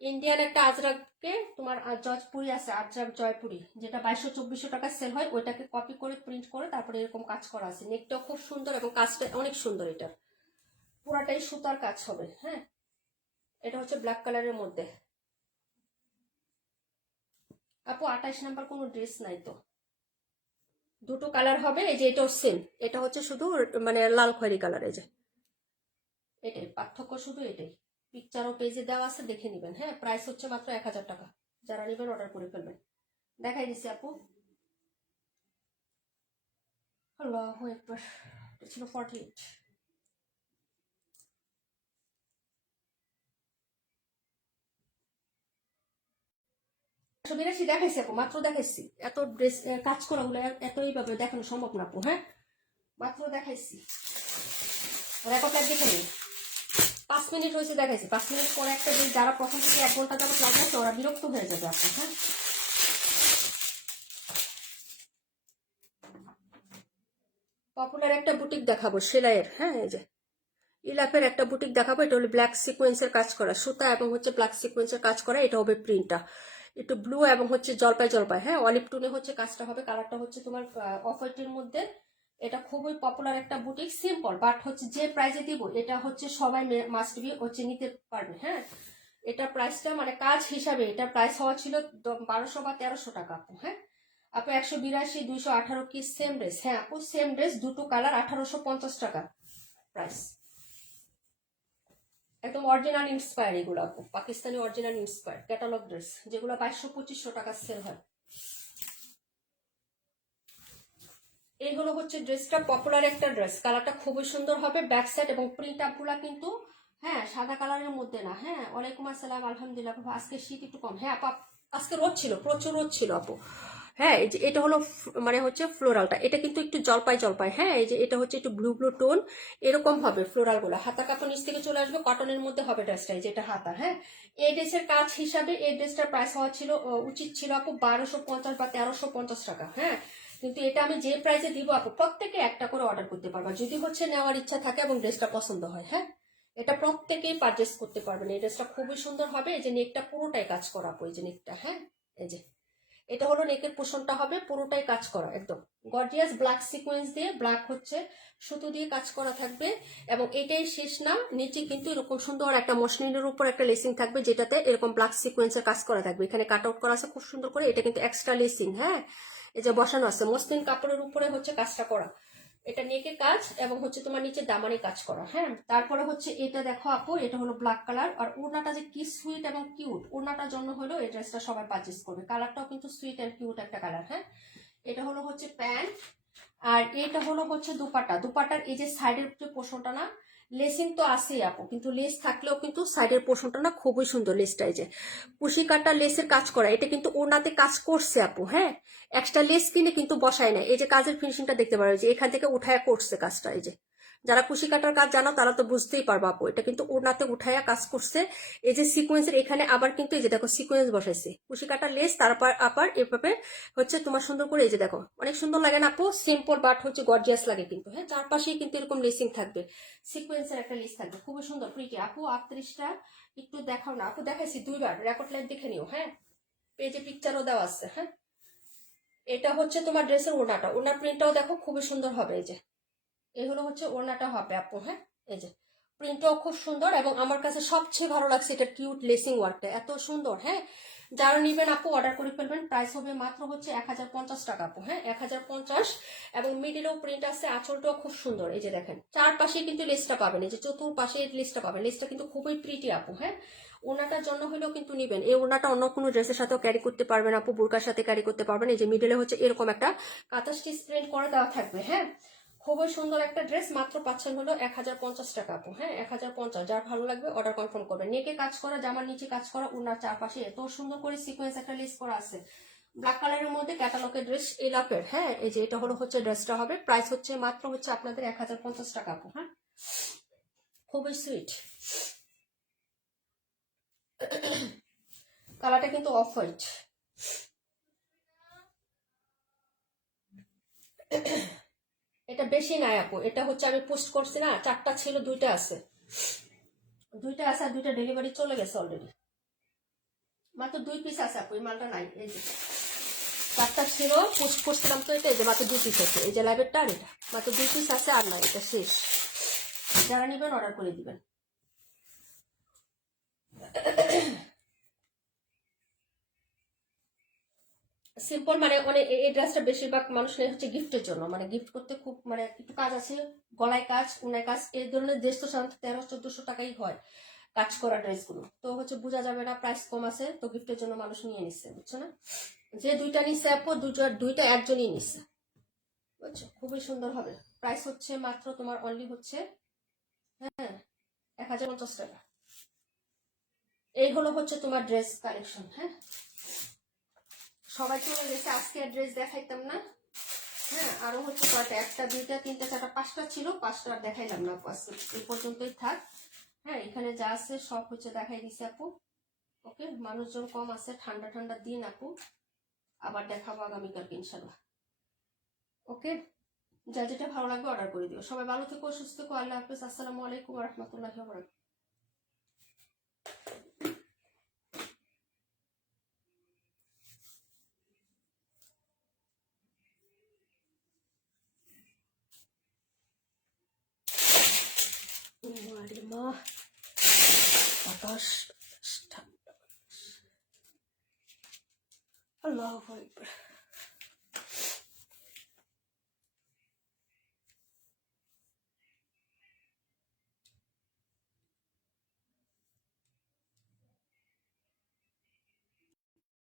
ইন্ডিয়ান একটা আজরাককে তোমার জয়পুরি আছে, আজরাক জয়পুরি, যেটা 2200-2400 টাকা সেল হয়, ওইটাকে কপি করে প্রিন্ট করে তারপরে এরকম কাজ করা আছে। নেকটাও খুব সুন্দর এবং কাজটা অনেক সুন্দর। এটা পুরাটাই সুতার কাজ হবে। হ্যাঁ, এটা হচ্ছে ব্ল্যাক কালারের মধ্যে আপু। 28 নাম্বার কোনো ড্রেস নাই তো, দুটো কালার হবে। এই যে এটাও সেম, এটা হচ্ছে শুধু মানে লাল খয়েরি কালার। এই যে এটাই পার্থক্য, শুধু এটাই। পিকচারও পেজে দেওয়া আছে, দেখে নেবেন। হ্যাঁ, প্রাইস হচ্ছে মাত্র 1000 টাকা। যারা নেবেন অর্ডার করে ফেলবেন। দেখাই দিচ্ছি আপু। আল্লাহু আকবার, এটা ছিল 48। বিরাশি দেখাইছি আপু, মাত্র দেখাইছি। এত ড্রেস কাজ করা গুলো এত এইভাবে দেখানো সম্ভব না আপু। হ্যাঁ, মাত্র দেখাইছি, রেকর্ড লাইভ দেখে নিন। 5 মিনিট হয়েছে দেখাইছি, 5 মিনিট পরে একটা ড্রেস যারা প্রথম থেকে 1 ঘন্টা যাবত লাগাচ্ছে ওরা বিরক্ত হয়ে যাবে আপু। হ্যাঁ, পপুলার একটা বুটিক দেখাবো সেলাইয়ের। হ্যাঁ, এই যে ইলাপের একটা বুটিক দেখাবো। এটা হলো ব্ল্যাক সিকোয়েন্সের কাজ করা সুতা এবং হচ্ছে ব্ল্যাক সিকোয়েন্সের কাজ করা। এটা হবে প্রিন্টটা একটু ব্লু এবং হচ্ছে জলপাই জলপাই, হ্যাঁ অলিভ টুনে হচ্ছে কাজটা হবে। কালারটা হচ্ছে তোমার অফ হোয়াইটের মধ্যে। এটা খুবই পপুলার একটা বুটিক, সিম্পল বাট হচ্ছে যে প্রাইসে দিব এটা হচ্ছে সবাই মাস্ট বি হচ্ছে নিতে পারবে। হ্যাঁ এটা প্রাইসটা মানে কাজ হিসাবে এটা প্রাইস হওয়া ছিল 1200 বা 1300 টাকা আপু। হ্যাঁ আপু 182 218 কি সেম ড্রেস? হ্যাঁ আপু সেম ড্রেস, দুটো কালার, 1850 টাকা প্রাইস। একদম অরিজিনাল ইন্সপায়ার এগুলো আপু, Pakistani original inspire catalogue dress, যেগুলো 2200-2500 টাকা সেল হয়। এই হলো হচ্ছে ড্রেসটা, পপুলার একটা ড্রেস, কালারটা খুবই সুন্দর হবে। ব্যাক সাইড এবং প্রিন্ট আপগুলা কিন্তু হ্যাঁ সাদা কালারের মধ্যে না। হ্যাঁ ওয়ালাইকুম আসসালাম, আলহামদুলিল্লাহ আপু। আজকে শীত একটু কম। হ্যাঁ আপু আজকে রোদ ছিল, প্রচুর রোদ ছিল আপু। হ্যাঁ এই যে এটা হলো মানে হচ্ছে ফ্লোরালটা, এটা কিন্তু একটু জলপাই জলপাই। হ্যাঁ এই যে এটা হচ্ছে একটু ব্লু ব্লু টোন, এরকম হবে ফ্লোরাল গুলো। হাতা কাপড় নিচ থেকে চলে আসবে, কটনের মধ্যে হবে ড্রেসটা। এই যে এটা হাতা। হ্যাঁ এই ড্রেসের কাজ হিসাবে এই ড্রেসটার প্রাইস হওয়া ছিল উচিত ছিল আপু 1250 বা 1350 টাকা। হ্যাঁ কিন্তু এটা আমি যে প্রাইসে দিব আপু, প্রত্যেকে একটা করে অর্ডার করতে পারবা যদি হচ্ছে নেওয়ার ইচ্ছা থাকে এবং ড্রেসটা পছন্দ হয়। হ্যাঁ এটা প্রত্যেকেই পারচেস করতে পারবেন। এই ড্রেসটা খুবই সুন্দর হবে। এই যে নেকটা পুরোটাই কাজ করা আপু, এই যে নেকটা। হ্যাঁ এই যে এটা হলো নেকের পোষণটা হবে পুরোটাই কাজ করা, একদম গর্জিয়াস ব্ল্যাক সিকোয়েন্স দিয়ে, ব্ল্যাক হচ্ছে সুতো দিয়ে কাজ করা থাকবে। এবং এটাই শেষ না, নিচে কিন্তু এরকম সুন্দর একটা মসলিনের উপর একটা লেসিং থাকবে, যেটাতে এরকম ব্ল্যাক সিকোয়েন্সের কাজ করা থাকবে। এখানে কাট আউট করা আছে খুব সুন্দর করে, এটা কিন্তু এক্সট্রা লেসিং। হ্যাঁ এই যে বসানো আছে মসলিন কাপড়ের উপরে হচ্ছে কাজটা করা। এটা নেকে কাজ এবং হচ্ছে তোমার নিচে দামানি কাজ করা। হ্যাঁ তারপরে হচ্ছে এটা দেখো আপু, এটা হলো ব্ল্যাক কালার। আর ওড়নাটা যে কি সুইট এবং কিউট, ওড়নাটার জন্য হলো এই ড্রেসটা সবাই পারচেস করবে। কালারটাও কিন্তু সুইট এন্ড কিউট একটা কালার। হ্যাঁ এটা হলো হচ্ছে প্যান্ট, আর এটা হলো হচ্ছে দুপাট্টা। দুপাট্টার এই যে সাইডের যে পোর্শনটা না, লেসিং তো আছেই আপু, কিন্তু লেস থাকলেও কিন্তু সাইডের পোর্শনটা না খুবই সুন্দর। লেসটা এই যে কুশি কাটা লেসের কাজ করা, এটা কিন্তু ওনাতে কাজ করছে আপু। হ্যাঁ এক্সট্রা লেস কিনে কিন্তু বসায় নাই। এই যে কাজের ফিনিশিংটা দেখতে পারো, যে এখান থেকে উঠায়া করছে কাজটা। এই যে যারা কুশি কাটার কাজ জানো তারা তো বুঝতেই পারবো আপু, এটা কিন্তু ওনাতে উঠায়া কাজ করছে। এই যে সিকোয়েন্সের এখানে আবার কিন্তু এই যে দেখো সিকোয়েন্স বসাইছে, কুশি কাটার লেস, তারপর আবার এভাবে হচ্ছে তোমার সুন্দর করে। এই যে দেখো অনেক সুন্দর লাগে না আপু, সিম্পল বাট হচ্ছে গর্জিয়াস লাগে কিন্তু। হ্যাঁ চারপাশেই কিন্তু এরকম লেসিং থাকবে, সিকোয়েন্সের একটা লেস থাকবে, খুবই সুন্দর প্রিটি আপু। 38টা একটু দেখাও না আপু, দেখাইছি দুইবার, রেকর্ড লাইভ দেখে নিও। হ্যাঁ পেজে পিকচারও দেওয়া আছে। হ্যাঁ এটা হচ্ছে তোমার ড্রেসের ওড়নাটা, ওড়না প্রিন্টটাও দেখো খুবই সুন্দর হবে। এই যে এই হলো হচ্ছে ওড়নাটা হবে আপু। হ্যাঁ এই যে প্রিন্টটাও খুব সুন্দর এবং আমার কাছে সবচেয়ে ভালো লাগছে এটা কিউট লেসিং ওয়ার্কটা, এত সুন্দর। হ্যাঁ যারা নিবেন আপু অর্ডার করে ফেলবেন, প্রাইস হবে মাত্র হচ্ছে 1050 টাকা আপু। হ্যাঁ 1050। এবং মিডিলেও প্রিন্ট আছে, আঁচলটাও খুব সুন্দর। এই যে দেখেন চারপাশে কিন্তু লেসটা পাবেন, এই যে চতুর্পাশে লেসটা পাবেন, লেসটা কিন্তু খুবই প্রিটি আপু। হ্যাঁ ওনাটার জন্য হলেও কিন্তু নিবেন। এই ওনাটা অন্য কোনো ড্রেসের সাথেও ক্যারি করতে পারবেন আপু, বুরকার সাথে ক্যারি করতে পারবেন। এই যে মিডলে হচ্ছে এরকম একটা কাঁথা স্টিচ প্রিন্ট করে দেওয়া থাকবে। হ্যাঁ খুবই সুন্দর একটা ড্রেস, মাত্র পাচ্ছেন হলো 1050 টাকা আপু। হ্যাঁ 1050। যার ভালো লাগবে অর্ডার কনফার্ম করবেন। নেকে কাজ করা, জামার নিচে কাজ করা, ওনার চারপাশে এত সুন্দর করে সিকোয়েন্স একটা লেস করা আছে। ব্ল্যাক কালারের মধ্যে ক্যাটালগের ড্রেস এলাপের। হ্যাঁ এই যে এটা হলো হচ্ছে ড্রেসটা হবে, প্রাইস হচ্ছে মাত্র হচ্ছে আপনাদের 1050 টাকা আপু। হ্যাঁ খুবই সুইট, কালারটা কিন্তু অফ হোয়াইট। এটা বেশি নাই আপু, এটা হচ্ছে আমি পোস্ট করছি না, 4টা ছিল, 2টা আছে। 2টা আছে আর 2টা ডেলিভারি চলে গেছে অলরেডি। মাত্র 2 পিস আছে আপু, এই মালটা নাই। এই যে 4টা ছিল, পোস্ট করছিলাম তো, এটা এই যে মাত্র 2 পিস আছে। এই যে লাইভেরটা আর এটা মাত্র 2 পিস আছে, আর না এটা শেষ। যারা নেবেন অর্ডার করে দিবেন। সিম্পল মানে মানে এই ড্রেসটা বেশিরভাগ মানুষ নেই হচ্ছে গিফটের জন্য, মানে গিফট করতে খুব মানে একটু কাজ আছে, গলায় কাজ, উনায় কাজ, এই ধরনের ড্রেস তো সাধারণত 1300-1400 টাকাই হয় কাজ করা ড্রেসগুলো। তো হচ্ছে বোঝা যাবে না, প্রাইস কম আছে তো গিফটের জন্য মানুষ নিয়ে নিচ্ছে, বুঝছো না? যে 2টা নিচ্ছে আপু, দুইটা একজনই নিচ্ছে, বুঝছো? খুবই সুন্দর হবে। প্রাইস হচ্ছে মাত্র তোমার অনলি হচ্ছে হ্যাঁ 1050 টাকা। এই হলো হচ্ছে তোমার ড্রেস কালেকশন। হ্যাঁ সবাই চলে গেছে, আজকে ড্রেস দেখাইতাম না। হ্যাঁ আরো হচ্ছে কয়টা, 1টা 2টা 3টা 4টা 5টা ছিল, 5টা আর দেখাইলাম না আপু, আজকে এই পর্যন্তই থাক। হ্যাঁ এখানে যা আছে সব হচ্ছে দেখাই দিছে আপু। ওকে মানুষজন কম আছে, ঠান্ডা ঠান্ডা দিন আপু, আবার দেখাবো আগামীকালকে ইনশাল্লাহ। ওকে যা যেটা ভালো লাগবে অর্ডার করে দিও। সবাই ভালো থেকো, সুস্থ থেকো। আল্লাহ হাফেজ। আসসালামু আলাইকুম ওয়া রাহমাতুল্লাহি ওয়া বারাকাতুহু। আরে মা, বাতাস, আল্লাহু আকবার।